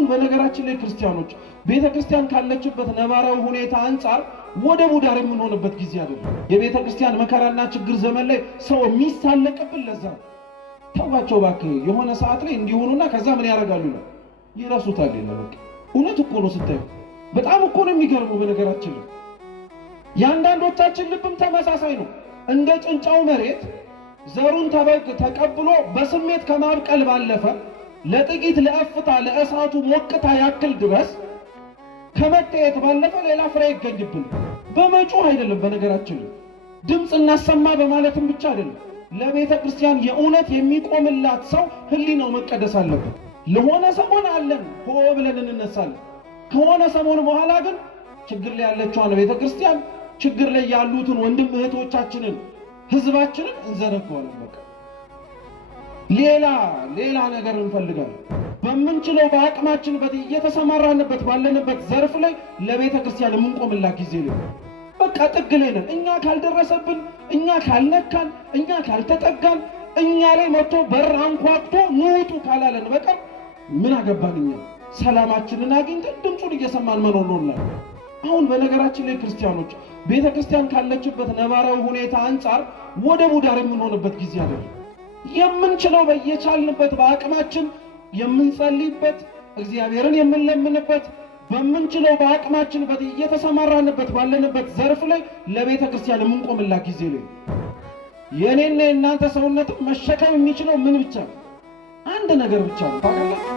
አሁን በነገራችን ላይ ክርስቲያኖች ቤተክርስቲያን ካለችበት ነባራዊ ሁኔታ አንፃር ወደ ሙዳር የምንሆንበት ጊዜ አይደለም። የቤተክርስቲያን መከራና ችግር ዘመን ላይ ሰው የሚሳለቅብን ለዛ ተዋቸው እባክህ የሆነ ሰዓት ላይ እንዲሆኑና ከዛ ምን ያደርጋሉ ነው ይረሱታል። በቃ እውነት እኮ ነው ስታዩ በጣም እኮ ነው የሚገርመው። በነገራችን ላይ ያንዳንዶቻችን ልብም ተመሳሳይ ነው። እንደ ጭንጫው መሬት ዘሩን ተቀብሎ በስሜት ከማብቀል ባለፈ ለጥቂት ለእፍታ ለእሳቱ ሞቅታ ያክል ድረስ ከመታየት ባለፈ ሌላ ፍሬ ይገኝብን። በመጮህ አይደለም፣ በነገራችን ላይ ድምፅ እናሰማ በማለትም ብቻ አይደለም። ለቤተ ክርስቲያን የእውነት የሚቆምላት ሰው ህሊናው መቀደስ አለበት። ለሆነ ሰሞን አለን ሆ ብለን እንነሳለን። ከሆነ ሰሞን በኋላ ግን ችግር ላይ ያለችዋን ቤተ ክርስቲያን ችግር ላይ ያሉትን ወንድም እህቶቻችንን ህዝባችንን እንዘረጋዋለን። በቃ ሌላ ነገር እንፈልጋለን። በምንችለው በአቅማችን እየተሰማራንበት ባለንበት ዘርፍ ላይ ለቤተ ክርስቲያን የምንቆምላት ጊዜ ነው። በቃ ጥግ ላይ ነን። እኛ ካልደረሰብን፣ እኛ ካልነካን፣ እኛ ካልተጠጋን፣ እኛ ላይ መጥቶ በር አንኳኩቶ ንውጡ ካላለን በቀር ምን አገባን እኛ? ሰላማችንን አግኝተን ድምፁን እየሰማን መኖር ነው። አሁን በነገራችን ላይ ክርስቲያኖች ቤተ ክርስቲያን ካለችበት ነባራዊ ሁኔታ አንፃር ወደ ሙዳር የምንሆንበት ጊዜ አይደለም። የምንችለው በየቻልንበት በአቅማችን የምንጸልይበት እግዚአብሔርን የምንለምንበት በምንችለው በአቅማችን እየተሰማራንበት ባለንበት ዘርፍ ላይ ለቤተ ክርስቲያን የምንቆምላት ጊዜ ላይ የኔና የእናንተ ሰውነት መሸከም የሚችለው ምን ብቻ ነው? አንድ ነገር ብቻ ነው። ታውቃላችሁ?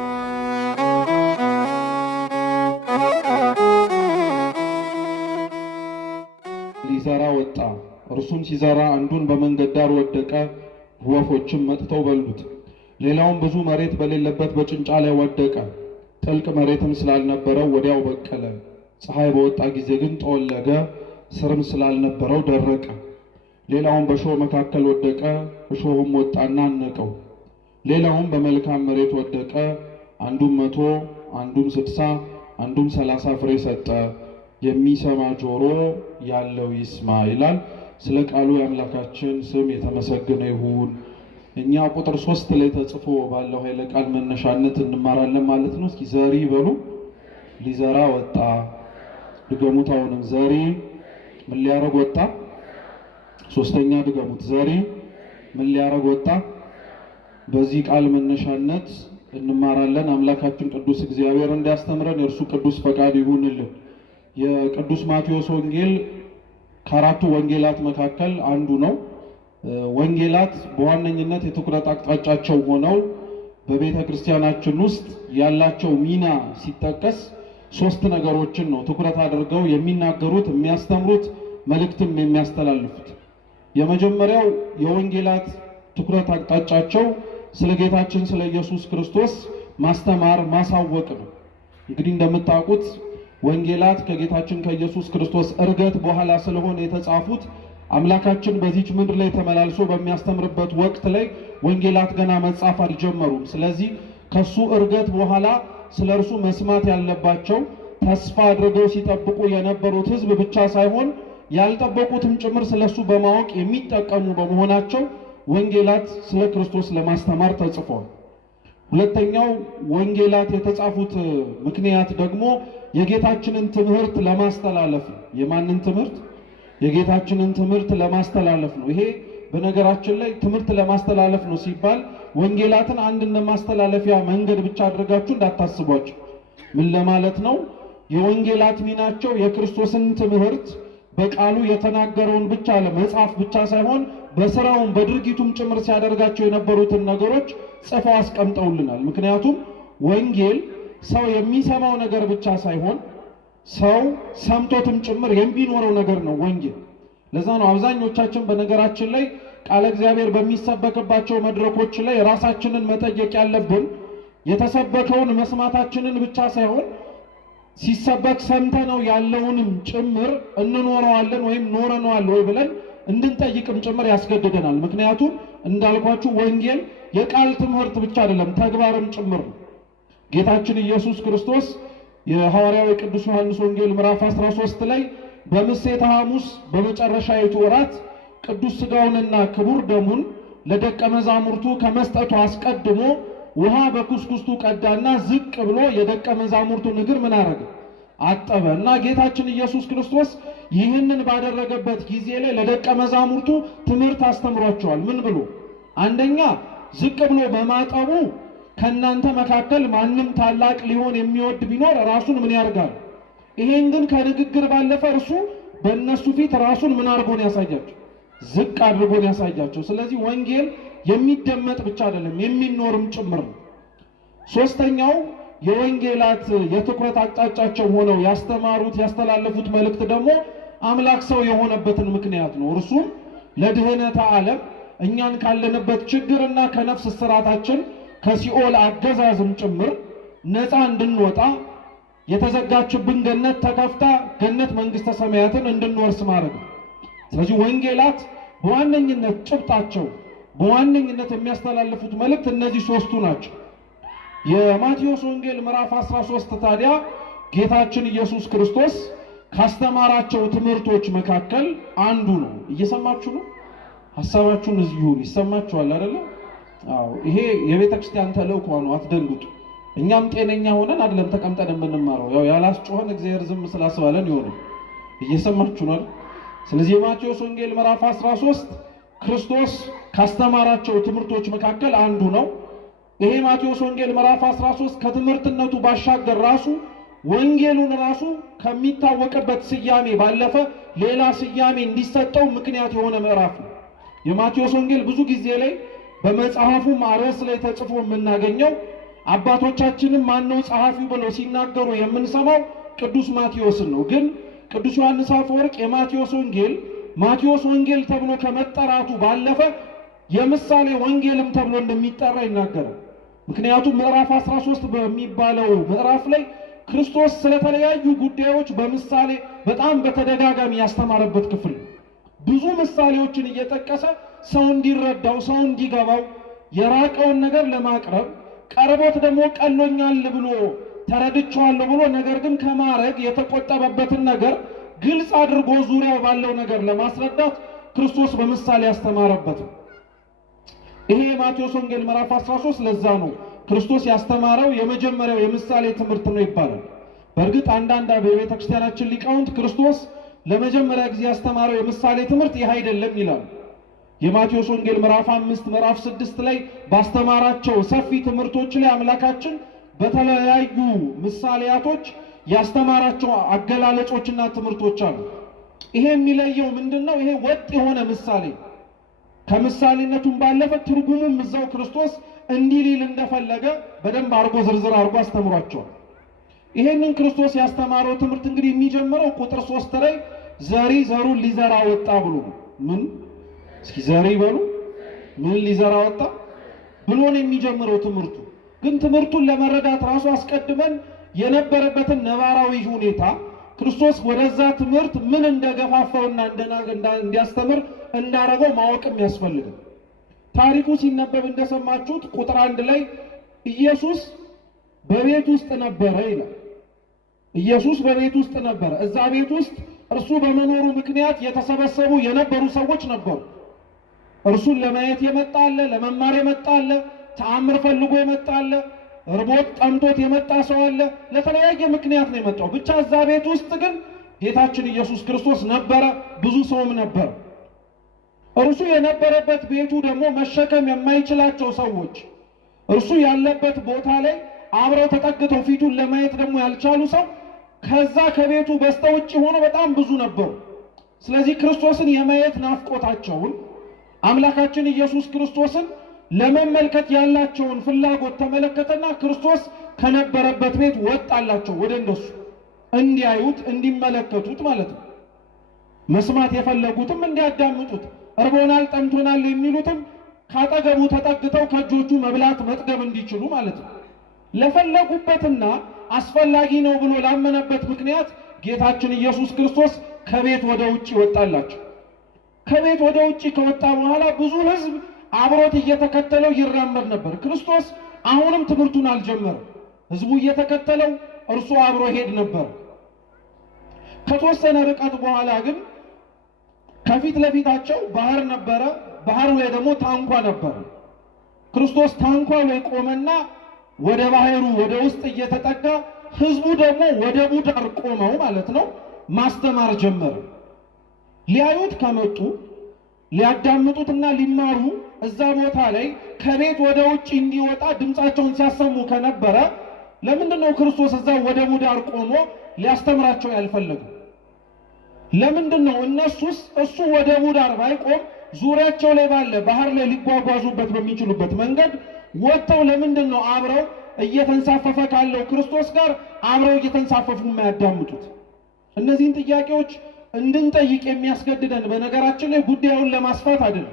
ሊዘራ ወጣ። እርሱም ሲዘራ አንዱን በመንገድ ዳር ወደቀ፣ ወፎችም መጥተው በሉት። ሌላውም ብዙ መሬት በሌለበት በጭንጫ ላይ ወደቀ፣ ጥልቅ መሬትም ስላልነበረው ወዲያው በቀለ። ፀሐይ በወጣ ጊዜ ግን ጠወለገ፣ ስርም ስላልነበረው ደረቀ። ሌላውም በእሾህ መካከል ወደቀ፣ እሾሁም ወጣና አነቀው። ሌላውም በመልካም መሬት ወደቀ፣ አንዱም 100 አንዱም 60 አንዱም 30 ፍሬ ሰጠ። የሚሰማ ጆሮ ያለው ይስማ ይላል። ስለ ቃሉ የአምላካችን ስም የተመሰገነ ይሁን። እኛ ቁጥር 3 ላይ ተጽፎ ባለው ኃይለ ቃል መነሻነት እንማራለን ማለት ነው። እስኪ ዘሪ በሉ። ሊዘራ ወጣ። ድገሙት። አሁንም ዘሪ ምን ሊያረግ ወጣ? ሶስተኛ ድገሙት። ዘሪ ምን ሊያረግ ወጣ? በዚህ ቃል መነሻነት እንማራለን። አምላካችን ቅዱስ እግዚአብሔር እንዲያስተምረን የእርሱ ቅዱስ ፈቃድ ይሁንልን። የቅዱስ ማቴዎስ ወንጌል ከአራቱ ወንጌላት መካከል አንዱ ነው። ወንጌላት በዋነኝነት የትኩረት አቅጣጫቸው ሆነው በቤተ ክርስቲያናችን ውስጥ ያላቸው ሚና ሲጠቀስ 3 ነገሮችን ነው ትኩረት አድርገው የሚናገሩት፣ የሚያስተምሩት፣ መልእክትም የሚያስተላልፉት። የመጀመሪያው የወንጌላት ትኩረት አቅጣጫቸው ስለ ጌታችን ስለ ኢየሱስ ክርስቶስ ማስተማር፣ ማሳወቅ ነው። እንግዲህ እንደምታውቁት ወንጌላት ከጌታችን ከኢየሱስ ክርስቶስ ዕርገት በኋላ ስለሆነ የተጻፉት አምላካችን በዚች ምድር ላይ ተመላልሶ በሚያስተምርበት ወቅት ላይ ወንጌላት ገና መጻፍ አልጀመሩም። ስለዚህ ከሱ ዕርገት በኋላ ስለ እርሱ መስማት ያለባቸው ተስፋ አድርገው ሲጠብቁ የነበሩት ሕዝብ ብቻ ሳይሆን ያልጠበቁትም ጭምር ስለሱ በማወቅ የሚጠቀሙ በመሆናቸው ወንጌላት ስለ ክርስቶስ ለማስተማር ተጽፏል። ሁለተኛው ወንጌላት የተጻፉት ምክንያት ደግሞ የጌታችንን ትምህርት ለማስተላለፍ ነው። የማንን ትምህርት? የጌታችንን ትምህርት ለማስተላለፍ ነው። ይሄ በነገራችን ላይ ትምህርት ለማስተላለፍ ነው ሲባል ወንጌላትን አንድ ማስተላለፊያ መንገድ ብቻ አድርጋችሁ እንዳታስቧቸው። ምን ለማለት ነው? የወንጌላት ሚናቸው የክርስቶስን ትምህርት በቃሉ የተናገረውን ብቻ ለመጻፍ ብቻ ሳይሆን በስራውም በድርጊቱም ጭምር ሲያደርጋቸው የነበሩትን ነገሮች ጽፈው አስቀምጠውልናል። ምክንያቱም ወንጌል ሰው የሚሰማው ነገር ብቻ ሳይሆን ሰው ሰምቶትም ጭምር የሚኖረው ነገር ነው ወንጌል። ለዛ ነው አብዛኞቻችን በነገራችን ላይ ቃለ እግዚአብሔር በሚሰበክባቸው መድረኮች ላይ ራሳችንን መጠየቅ ያለብን የተሰበከውን መስማታችንን ብቻ ሳይሆን ሲሰበክ ሰምተነው ያለውንም ጭምር እንኖረዋለን ወይም ኖረነዋል ወይ ብለን እንድንጠይቅም ጭምር ያስገድደናል። ምክንያቱም እንዳልኳችሁ ወንጌል የቃል ትምህርት ብቻ አይደለም፣ ተግባርም ጭምር ነው። ጌታችን ኢየሱስ ክርስቶስ የሐዋርያው ቅዱስ ዮሐንስ ወንጌል ምዕራፍ 13 ላይ በምሴተ ሐሙስ በመጨረሻይቱ ወራት ቅዱስ ሥጋውንና ክቡር ደሙን ለደቀ መዛሙርቱ ከመስጠቱ አስቀድሞ ውሃ በኩስኩስቱ ቀዳና ዝቅ ብሎ የደቀ መዛሙርቱን እግር ምን አረገ? አጠበ። እና ጌታችን ኢየሱስ ክርስቶስ ይህንን ባደረገበት ጊዜ ላይ ለደቀ መዛሙርቱ ትምህርት አስተምሯቸዋል። ምን ብሎ? አንደኛ ዝቅ ብሎ በማጠቡ ከናንተ መካከል ማንም ታላቅ ሊሆን የሚወድ ቢኖር ራሱን ምን ያርጋል? ይሄን ግን ከንግግር ባለፈ እርሱ በእነሱ ፊት ራሱን ምን አድርጎን ያሳያቸው? ዝቅ አድርጎን ያሳያቸው። ስለዚህ ወንጌል የሚደመጥ ብቻ አይደለም የሚኖርም ጭምር ነው። ሶስተኛው የወንጌላት የትኩረት አቅጣጫቸው ሆነው ያስተማሩት ያስተላለፉት መልእክት ደግሞ አምላክ ሰው የሆነበትን ምክንያት ነው። እርሱም ለድህነተ ዓለም እኛን ካለንበት ችግርና ከነፍስ እስራታችን ከሲኦል አገዛዝም ጭምር ነፃ እንድንወጣ የተዘጋችብን ገነት ተከፍታ ገነት መንግስተ ሰማያትን እንድንወርስ ማድረግ ነው። ስለዚህ ወንጌላት በዋነኝነት ጭብጣቸው በዋነኝነት የሚያስተላልፉት መልእክት እነዚህ ሶስቱ ናቸው። የማቴዎስ ወንጌል ምዕራፍ 13 ታዲያ ጌታችን ኢየሱስ ክርስቶስ ካስተማራቸው ትምህርቶች መካከል አንዱ ነው። እየሰማችሁ ነው? ሐሳባችሁን እዚሁ ይሰማችኋል አይደለ? አዎ፣ ይሄ የቤተ ክርስቲያን ተልእኮ ነው። አትደንግጡ። እኛም ጤነኛ ሆነን አይደለም ተቀምጠን የምንማረው። ያው ያላስጮኸን እግዚአብሔር ዝም ስላስባለን ይሆናል። እየሰማችሁ ነው? ስለዚህ የማቴዎስ ወንጌል ምዕራፍ 13 ክርስቶስ ካስተማራቸው ትምህርቶች መካከል አንዱ ነው። ይሄ ማቴዎስ ወንጌል ምዕራፍ 13 ከትምህርትነቱ ባሻገር ራሱ ወንጌሉን ራሱ ከሚታወቅበት ስያሜ ባለፈ ሌላ ስያሜ እንዲሰጠው ምክንያት የሆነ ምዕራፍ ነው። የማቴዎስ ወንጌል ብዙ ጊዜ ላይ በመጽሐፉ ርዕስ ላይ ተጽፎ የምናገኘው አባቶቻችንም ማነው ጸሐፊው ብለው ሲናገሩ የምንሰማው ቅዱስ ማቴዎስን ነው። ግን ቅዱስ ዮሐንስ አፈወርቅ የማቴዎስ ወንጌል ማቴዎስ ወንጌል ተብሎ ከመጠራቱ ባለፈ የምሳሌ ወንጌልም ተብሎ እንደሚጠራ ይናገራል። ምክንያቱም ምዕራፍ 13 በሚባለው ምዕራፍ ላይ ክርስቶስ ስለተለያዩ ጉዳዮች በምሳሌ በጣም በተደጋጋሚ ያስተማረበት ክፍል ነው። ብዙ ምሳሌዎችን እየጠቀሰ ሰው እንዲረዳው ሰው እንዲገባው የራቀውን ነገር ለማቅረብ ቀርቦት ደግሞ ቀሎኛል ብሎ ተረድቻለሁ ብሎ ነገር ግን ከማረግ የተቆጠበበትን ነገር ግልጽ አድርጎ ዙሪያው ባለው ነገር ለማስረዳት ክርስቶስ በምሳሌ ያስተማረበት ነው። ይሄ የማቴዎስ ወንጌል ምዕራፍ 13 ለዛ ነው ክርስቶስ ያስተማረው የመጀመሪያው የምሳሌ ትምህርት ነው ይባላል። በእርግጥ አንዳንድ በቤተ ክርስቲያናችን ሊቃውንት ክርስቶስ ለመጀመሪያ ጊዜ ያስተማረው የምሳሌ ትምህርት ይህ አይደለም ይላሉ። የማቴዎስ ወንጌል ምዕራፍ 5 ምዕራፍ 6 ላይ ባስተማራቸው ሰፊ ትምህርቶች ላይ አምላካችን በተለያዩ ምሳሌያቶች ያስተማራቸው አገላለጾችና ትምህርቶች አሉ። ይሄ የሚለየው ምንድነው? ይሄ ወጥ የሆነ ምሳሌ ከምሳሌነቱም ባለፈ ትርጉሙም እዛው ክርስቶስ እንዲህ ሊል እንደፈለገ በደንብ አርጎ ዝርዝር አርጎ አስተምሯቸዋል። ይሄንን ክርስቶስ ያስተማረው ትምህርት እንግዲህ የሚጀምረው ቁጥር 3 ላይ ዘሪ ዘሩን ሊዘራ ወጣ ብሎ ምን እስኪ ዘሪ በሉ ምን ሊዘራ ወጣ ብሎ ነው የሚጀምረው ትምህርቱ። ግን ትምህርቱን ለመረዳት ራሱ አስቀድመን የነበረበትን ነባራዊ ሁኔታ ክርስቶስ ወደዛ ትምህርት ምን እንደገፋፋውና እንዲያስተምር እንዳረገው ማወቅም ያስፈልጋል። ታሪኩ ሲነበብ እንደሰማችሁት ቁጥር 1 ላይ ኢየሱስ በቤት ውስጥ ነበረ ይላል። ኢየሱስ በቤት ውስጥ ነበረ። እዛ ቤት ውስጥ እርሱ በመኖሩ ምክንያት የተሰበሰቡ የነበሩ ሰዎች ነበሩ። እርሱን ለማየት የመጣ አለ፣ ለመማር የመጣ አለ፣ ተአምር ፈልጎ የመጣ አለ፣ ርቦት ጠምቶት የመጣ ሰው አለ። ለተለያየ ምክንያት ነው የመጣው። ብቻ እዛ ቤት ውስጥ ግን ጌታችን ኢየሱስ ክርስቶስ ነበረ፣ ብዙ ሰውም ነበር። እርሱ የነበረበት ቤቱ ደግሞ መሸከም የማይችላቸው ሰዎች እርሱ ያለበት ቦታ ላይ አብረው ተጠግተው ፊቱን ለማየት ደግሞ ያልቻሉ ሰው ከዛ ከቤቱ በስተውጭ ሆኖ በጣም ብዙ ነበሩ። ስለዚህ ክርስቶስን የማየት ናፍቆታቸውን አምላካችን ኢየሱስ ክርስቶስን ለመመልከት ያላቸውን ፍላጎት ተመለከተና ክርስቶስ ከነበረበት ቤት ወጣላቸው ወደ እነሱ እንዲያዩት እንዲመለከቱት ማለት ነው። መስማት የፈለጉትም እንዲያዳምጡት፣ እርቦናል ጠምቶናል የሚሉትም ካጠገቡ ተጠግተው ከእጆቹ መብላት መጥገብ እንዲችሉ ማለት ነው። ለፈለጉበትና አስፈላጊ ነው ብሎ ላመነበት ምክንያት ጌታችን ኢየሱስ ክርስቶስ ከቤት ወደ ውጭ ወጣላቸው። ከቤት ወደ ውጭ ከወጣ በኋላ ብዙ ሕዝብ አብሮት እየተከተለው ይራመድ ነበር። ክርስቶስ አሁንም ትምህርቱን አልጀመረም። ሕዝቡ እየተከተለው እርሱ አብሮ ሄድ ነበር። ከተወሰነ ርቀት በኋላ ግን ከፊት ለፊታቸው ባህር ነበረ። ባህሩ ላይ ደግሞ ታንኳ ነበር። ክርስቶስ ታንኳ ላይ ቆመና ወደ ባህሩ ወደ ውስጥ እየተጠጋ ህዝቡ ደግሞ ወደ ዳር ቆመው ማለት ነው ማስተማር ጀመረ። ሊያዩት ከመጡ ሊያዳምጡትና ሊማሩ እዛ ቦታ ላይ ከቤት ወደ ውጭ እንዲወጣ ድምፃቸውን ሲያሰሙ ከነበረ ለምንድን ነው ክርስቶስ እዛ ወደ ዳር ቆሞ ሊያስተምራቸው ያልፈለገው? ለምንድን ነው እነሱስ እሱ ወደ ዳር ባይቆም ዙሪያቸው ላይ ባለ ባህር ላይ ሊጓጓዙበት በሚችሉበት መንገድ ወጥተው ለምንድን ነው አብረው እየተንሳፈፈ ካለው ክርስቶስ ጋር አብረው እየተንሳፈፉ የማያዳምጡት? እነዚህን ጥያቄዎች እንድንጠይቅ የሚያስገድደን በነገራችን ላይ ጉዳዩን ለማስፋት አይደለም።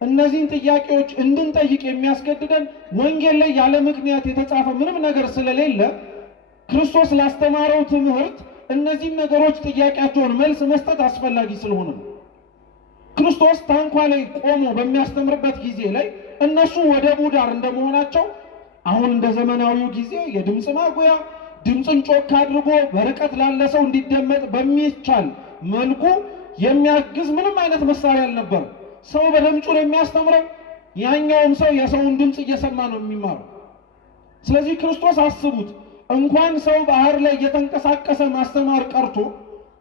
እነዚህን ጥያቄዎች እንድንጠይቅ የሚያስገድደን ወንጌል ላይ ያለ ምክንያት የተጻፈ ምንም ነገር ስለሌለ ክርስቶስ ላስተማረው ትምህርት እነዚህን ነገሮች ጥያቄያቸውን መልስ መስጠት አስፈላጊ ስለሆነ ነው። ክርስቶስ ታንኳ ላይ ቆሞ በሚያስተምርበት ጊዜ ላይ እነሱ ወደ ዳር እንደመሆናቸው አሁን እንደ ዘመናዊው ጊዜ የድምፅ ማጉያ ድምፅን ጮክ አድርጎ በርቀት ላለ ሰው እንዲደመጥ በሚቻል መልኩ የሚያግዝ ምንም አይነት መሳሪያ አልነበረም። ሰው በድምፁ ነው የሚያስተምረው፣ ያኛውም ሰው የሰውን ድምፅ እየሰማ ነው የሚማረው። ስለዚህ ክርስቶስ አስቡት፣ እንኳን ሰው ባህር ላይ እየተንቀሳቀሰ ማስተማር ቀርቶ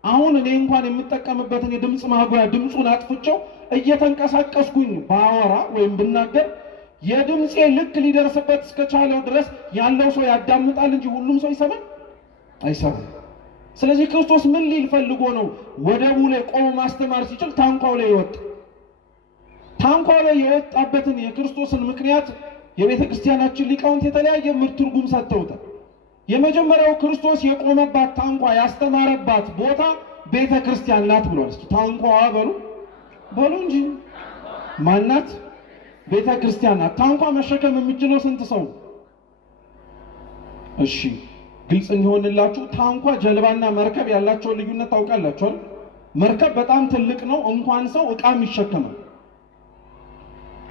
አሁን እኔ እንኳን የምጠቀምበትን የድምፅ ማጉያ ድምፁን አጥፍቼው እየተንቀሳቀስኩኝ ባወራ ወይም ብናገር የድምፄ ልክ ሊደርስበት እስከቻለው ድረስ ያለው ሰው ያዳምጣል እንጂ ሁሉም ሰው ይሰማል አይሰማም። ስለዚህ ክርስቶስ ምን ሊል ፈልጎ ነው ወደቡ ላይ ቆሞ ማስተማር ሲችል ታንኳው ላይ ይወጣ? ታንኳው ላይ የወጣበትን የክርስቶስን ምክንያት የቤተ ክርስቲያናችን ሊቃውንት የተለያየ ትርጉም ሰጥተውታል። የመጀመሪያው ክርስቶስ የቆመባት ታንኳ ያስተማረባት ቦታ ቤተ ክርስቲያን ናት ብሏል። እስኪ ታንኳዋ በሉ እንጂ ማናት? ቤተ ክርስቲያን ናት። ታንኳ መሸከም የሚችለው ስንት ሰው? እሺ ግልጽ እንዲሆንላችሁ ታንኳ ጀልባና መርከብ ያላቸውን ልዩነት ታውቃላችሁ? መርከብ በጣም ትልቅ ነው፣ እንኳን ሰው ዕቃም ይሸከማል።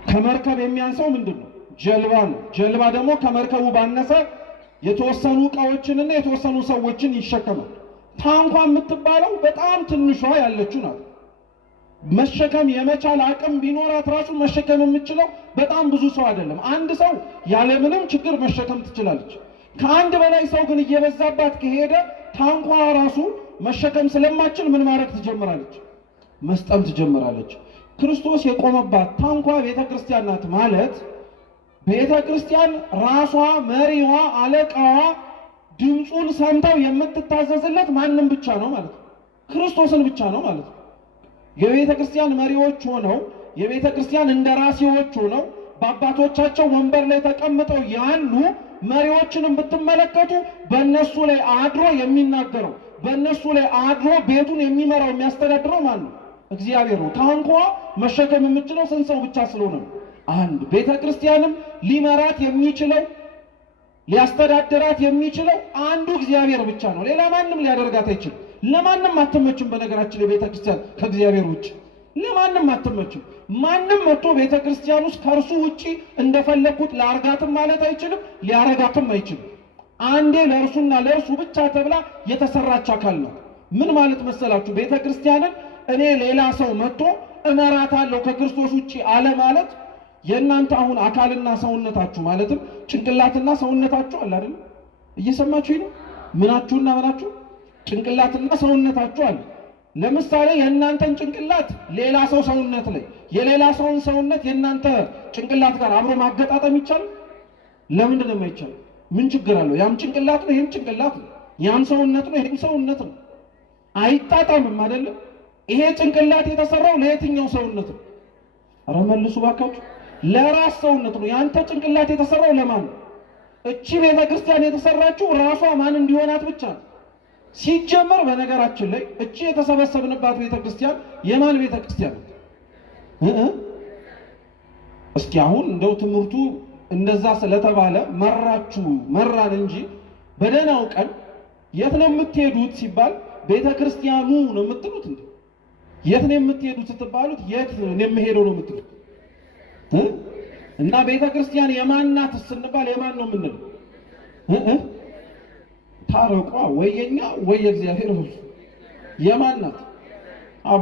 ከመርከብ የሚያንሰው ምንድነው? ጀልባ ነው። ጀልባ ደግሞ ከመርከቡ ባነሰ የተወሰኑ ዕቃዎችንና የተወሰኑ ሰዎችን ይሸከማል። ታንኳ የምትባለው በጣም ትንሿ ያለችው ናት። መሸከም የመቻል አቅም ቢኖራት ራሱ መሸከም የምችለው በጣም ብዙ ሰው አይደለም። አንድ ሰው ያለምንም ችግር መሸከም ትችላለች። ከአንድ በላይ ሰው ግን እየበዛባት ከሄደ ታንኳ ራሱ መሸከም ስለማችል ምን ማድረግ ትጀምራለች? መስጠም ትጀምራለች። ክርስቶስ የቆመባት ታንኳ ቤተ ክርስቲያን ናት ማለት ቤተ ክርስቲያን ራሷ መሪዋ አለቃዋ ድምፁን ሰምተው የምትታዘዝለት ማንም ብቻ ነው ማለት ነው፣ ክርስቶስን ብቻ ነው ማለት ነው። የቤተ ክርስቲያን መሪዎች ሆነው የቤተ ክርስቲያን እንደራሴዎች ሆነው በአባቶቻቸው ወንበር ላይ ተቀምጠው ያሉ መሪዎችንም ብትመለከቱ በእነሱ ላይ አድሮ የሚናገረው በእነሱ ላይ አድሮ ቤቱን የሚመራው የሚያስተዳድረው ማን ነው? እግዚአብሔር ነው። ታንኳ መሸከም የምችለው ስንት ሰው ብቻ ስለሆነ ነው? አንድ። ቤተ ክርስቲያንም ሊመራት የሚችለው ሊያስተዳድራት የሚችለው አንዱ እግዚአብሔር ብቻ ነው። ሌላ ማንም ሊያደርጋት አይችልም። ለማንም አትመችም። በነገራችን ላይ ቤተ ክርስቲያን ከእግዚአብሔር ውጭ ለማንም አትመችም። ማንም መጥቶ ቤተ ክርስቲያን ውስጥ ከእርሱ ውጪ እንደፈለኩት ላርጋትም ማለት አይችልም፣ ሊያረጋትም አይችልም። አንዴ ለእርሱና ለእርሱ ብቻ ተብላ የተሰራች አካል ነው። ምን ማለት መሰላችሁ? ቤተ ክርስቲያንን እኔ ሌላ ሰው መጥቶ እመራታለሁ ከክርስቶስ ውጪ አለ ማለት የእናንተ አሁን አካልና ሰውነታችሁ ማለትም ጭንቅላትና ሰውነታችሁ አለ አይደል? እየሰማችሁ ነው? ምናችሁና ምናችሁ? ጭንቅላትና ሰውነታችሁ አለ። ለምሳሌ የእናንተን ጭንቅላት ሌላ ሰው ሰውነት ላይ የሌላ ሰውን ሰውነት የእናንተ ጭንቅላት ጋር አብሮ ማገጣጠም ይቻላል? ለምንድን ነው የማይቻለው? ምን ችግር አለው? ያም ጭንቅላት ነው፣ ይሄም ጭንቅላት ነው። ያም ሰውነት ነው፣ ይሄም ሰውነት ነው። አይጣጣምም አይደለም? ይሄ ጭንቅላት የተሰራው ለየትኛው ሰውነት ነው? ኧረ መልሱ ባካችሁ። ለራስ ሰውነት ነው። ያንተ ጭንቅላት የተሰራው ለማን ነው? እቺ ቤተ ክርስቲያን የተሰራችው ራሷ ማን እንዲሆናት ብቻ ነው። ሲጀመር በነገራችን ላይ እቺ የተሰበሰብንባት ቤተ ክርስቲያን የማን ቤተ ክርስቲያን ነው? እስኪ አሁን እንደው ትምህርቱ እንደዛ ስለተባለ መራን እንጂ በደህናው ቀን የት ነው የምትሄዱት ሲባል ቤተ ክርስቲያኑ ነው የምትሉት እንዴ? የት ነው የምትሄዱት ስትባሉት የት ነው የምሄደው ነው የምትሉት? እና ቤተ ክርስቲያን የማን ናት ስንባል የማን ነው የምንለው? ታረቋ ወይ የኛ ወይ የእግዚአብሔር ነው። የማን ናት?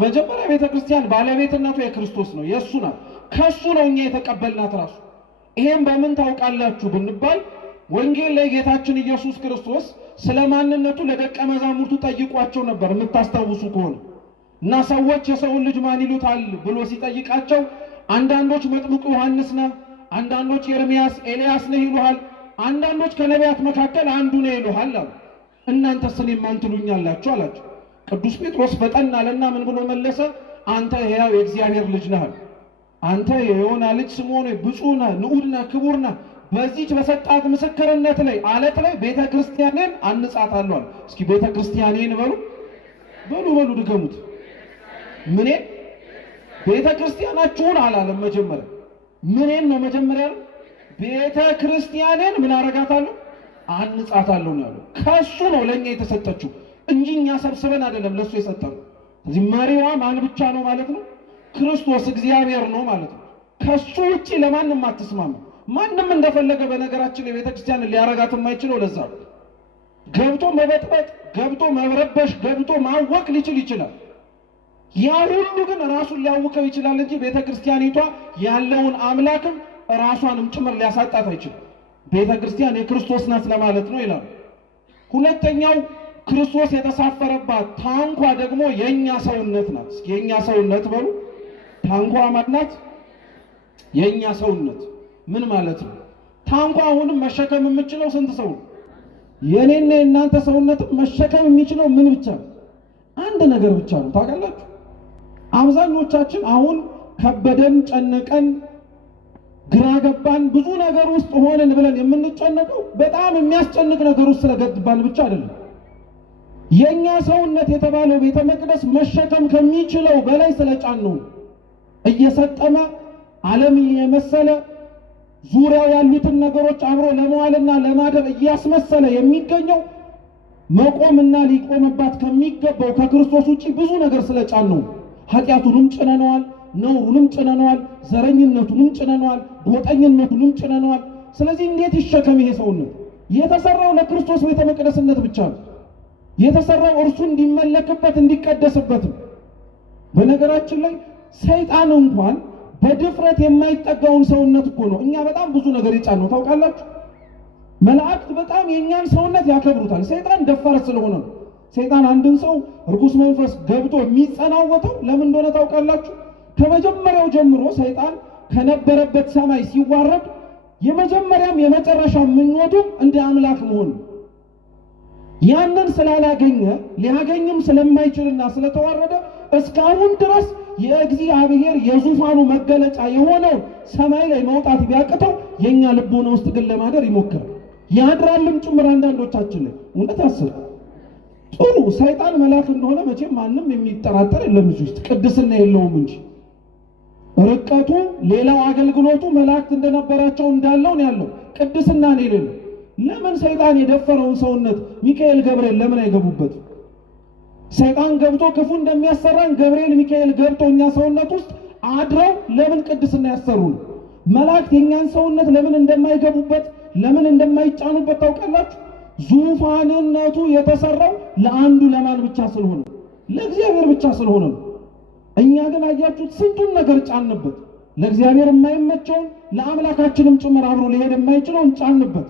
መጀመሪያ ቤተ ክርስቲያን ባለቤትነቱ የክርስቶስ ነው፣ የእሱ ናት። ከሱ ነው እኛ የተቀበልናት ራሱ ይሄን በምን ታውቃላችሁ ብንባል ወንጌል ላይ ጌታችን ኢየሱስ ክርስቶስ ስለማንነቱ ለደቀ መዛሙርቱ ጠይቋቸው ነበር የምታስታውሱ ከሆነ እና ሰዎች የሰውን ልጅ ማን ይሉታል ብሎ ሲጠይቃቸው አንዳንዶች መጥምቁ ዮሐንስ ነህ፣ አንዳንዶች ኤርምያስ ኤልያስ ነህ ይሉሃል፣ አንዳንዶች ከነቢያት መካከል አንዱ ነው ይሉሃል አሉ። እናንተስ እኔን ማን ትሉኛላችሁ አላቸው። ቅዱስ ጴጥሮስ ፈጠን አለና ምን ብሎ መለሰ? አንተ ሕያው የእግዚአብሔር ልጅ ነህ፣ አንተ የዮና ልጅ ስምዖን ብፁዕ ነህ፣ ንዑድ ነህ፣ ክቡር ነህ። በዚህች በሰጣት ምስክርነት ላይ አለት ላይ ቤተ ክርስቲያኔን አንጻታለሁ አለ። እስኪ ቤተ ክርስቲያኔን በሉ በሉ በሉ ድገሙት። ምኔ ቤተ ክርስቲያናችሁን አላለም። መጀመሪያ ምኔን ነው መጀመሪያ ያለው? ቤተ ክርስቲያኔን ምን አረጋታለሁ? አንጻታለሁ ነው ያለው። ከሱ ነው ለኛ የተሰጠችው እንጂ እኛ ሰብስበን አይደለም ለሱ የሰጠነው። እዚህ መሪዋ ማን ብቻ ነው ማለት ነው? ክርስቶስ እግዚአብሔር ነው ማለት ነው። ከሱ ውጪ ለማንም አትስማማ። ማንም እንደፈለገ በነገራችን ላይ ቤተ ክርስቲያን ሊያረጋት የማይችለው ለዛ ነው። ገብቶ መበጥበጥ፣ ገብቶ መረበሽ፣ ገብቶ ማወቅ ሊችል ይችላል። ያ ሁሉ ግን ራሱን ሊያውቀው ይችላል እንጂ ቤተ ክርስቲያኒቷ ያለውን አምላክም ራሷንም ጭምር ሊያሳጣት አይችልም። ቤተ ክርስቲያን የክርስቶስ ናት ለማለት ነው ይላል። ሁለተኛው ክርስቶስ የተሳፈረባት ታንኳ ደግሞ የኛ ሰውነት ናት። እስኪ የኛ ሰውነት በሉ። ታንኳ ማናት? የኛ ሰውነት ምን ማለት ነው? ታንኳ አሁንም መሸከም የምችለው ስንት ሰው ነው? የኔና የእናንተ ሰውነትም መሸከም የሚችለው ምን ብቻ ነው? አንድ ነገር ብቻ ነው። ታውቃላችሁ? አብዛኞቻችን አሁን ከበደን፣ ጨነቀን፣ ግራ ገባን፣ ብዙ ነገር ውስጥ ሆነን ብለን የምንጨነቀው በጣም የሚያስጨንቅ ነገር ውስጥ ስለገባን ብቻ አይደለም። የኛ ሰውነት የተባለው ቤተ መቅደስ መሸከም ከሚችለው በላይ ስለጫን ነው። እየሰጠመ ዓለም የመሰለ ዙሪያው ያሉትን ነገሮች አብሮ ለመዋልና ለማደር እያስመሰለ የሚገኘው መቆምና ሊቆምባት ከሚገባው ከክርስቶስ ውጪ ብዙ ነገር ስለጫን ነው። ኃጢአቱንም ጭነነዋል፣ ነውሩንም ጭነነዋል፣ ዘረኝነቱንም ጭነነዋል፣ ጎጠኝነቱንም ጭነነዋል። ስለዚህ እንዴት ይሸከም ይሄ ሰውነት? የተሰራው ለክርስቶስ ቤተ መቅደስነት ብቻ ነው። የተሰራው እርሱ እንዲመለክበት እንዲቀደስበት። በነገራችን ላይ ሰይጣን እንኳን በድፍረት የማይጠጋውን ሰውነት እኮ ነው እኛ በጣም ብዙ ነገር የጫነው ታውቃላችሁ። መላእክት በጣም የኛን ሰውነት ያከብሩታል። ሰይጣን ደፋር ስለሆነ ነው። ሰይጣን አንድን ሰው ርኩስ መንፈስ ገብቶ የሚጸናወተው ለምን እንደሆነ ታውቃላችሁ? ከመጀመሪያው ጀምሮ ሰይጣን ከነበረበት ሰማይ ሲዋረድ የመጀመሪያም የመጨረሻ ምኞቱም እንደ አምላክ መሆን፣ ያንን ስላላገኘ ሊያገኝም ስለማይችልና ስለተዋረደ እስካሁን ድረስ የእግዚአብሔር የዙፋኑ መገለጫ የሆነው ሰማይ ላይ መውጣት ቢያቅተው የኛ ልቦና ውስጥ ግን ለማደር ይሞክራል። ያድራልም ጭምር አንዳንዶቻችን ላይ እውነት አስብ። ጥሩ ሰይጣን መልአክ እንደሆነ መቼም ማንም የሚጠራጠር የለም። እዚህ ውስጥ ቅድስና የለውም እንጂ ርቀቱ፣ ሌላው አገልግሎቱ መላእክት እንደነበራቸው እንዳለው ነው ያለው። ቅድስና ነው የሌለው። ለምን ሰይጣን የደፈረውን ሰውነት ሚካኤል ገብርኤል ለምን አይገቡበት? ሰይጣን ገብቶ ክፉ እንደሚያሰራን ገብርኤል ሚካኤል ገብቶ እኛ ሰውነት ውስጥ አድረው ለምን ቅድስና ያሰሩን? መላእክት የኛን ሰውነት ለምን እንደማይገቡበት ለምን እንደማይጫኑበት ታውቃላችሁ? ዙፋንነቱ የተሰራው ለአንዱ ለማን ብቻ ስለሆነ ለእግዚአብሔር ብቻ ስለሆነ ነው። እኛ ግን አያችሁት ስንቱን ነገር ጫንበት። ለእግዚአብሔር የማይመቸውን ለአምላካችንም ጭምር አብሮ ሊሄድ የማይችለውን ጫንበት።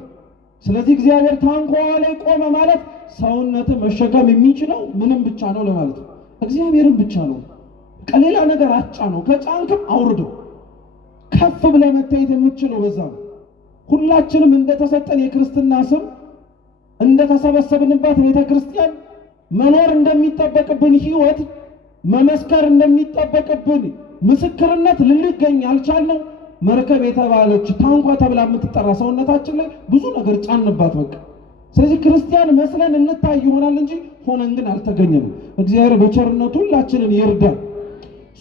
ስለዚህ እግዚአብሔር ታንኳዋ ላይ ቆመ ማለት ሰውነት መሸከም የሚችለው ምንም ብቻ ነው ለማለት ነው። እግዚአብሔርን ብቻ ነው። ከሌላ ነገር አጫ ነው። ከጫንክም አውርደው። ከፍ ብለህ መታየት የምትችለው በዛ ነው። ሁላችንም እንደተሰጠን የክርስትና ስም እንደተሰበሰብንባት ቤተ ክርስቲያን መኖር እንደሚጠበቅብን ሕይወት መመስከር እንደሚጠበቅብን ምስክርነት ልንገኝ አልቻልነው። መርከብ የተባለች ታንኳ ተብላ የምትጠራ ሰውነታችን ላይ ብዙ ነገር ጫንባት በቃ። ስለዚህ ክርስቲያን መስለን እንታይ ይሆናል እንጂ ሆነን ግን አልተገኘንም። እግዚአብሔር በቸርነቱ ሁላችንን ይርዳል።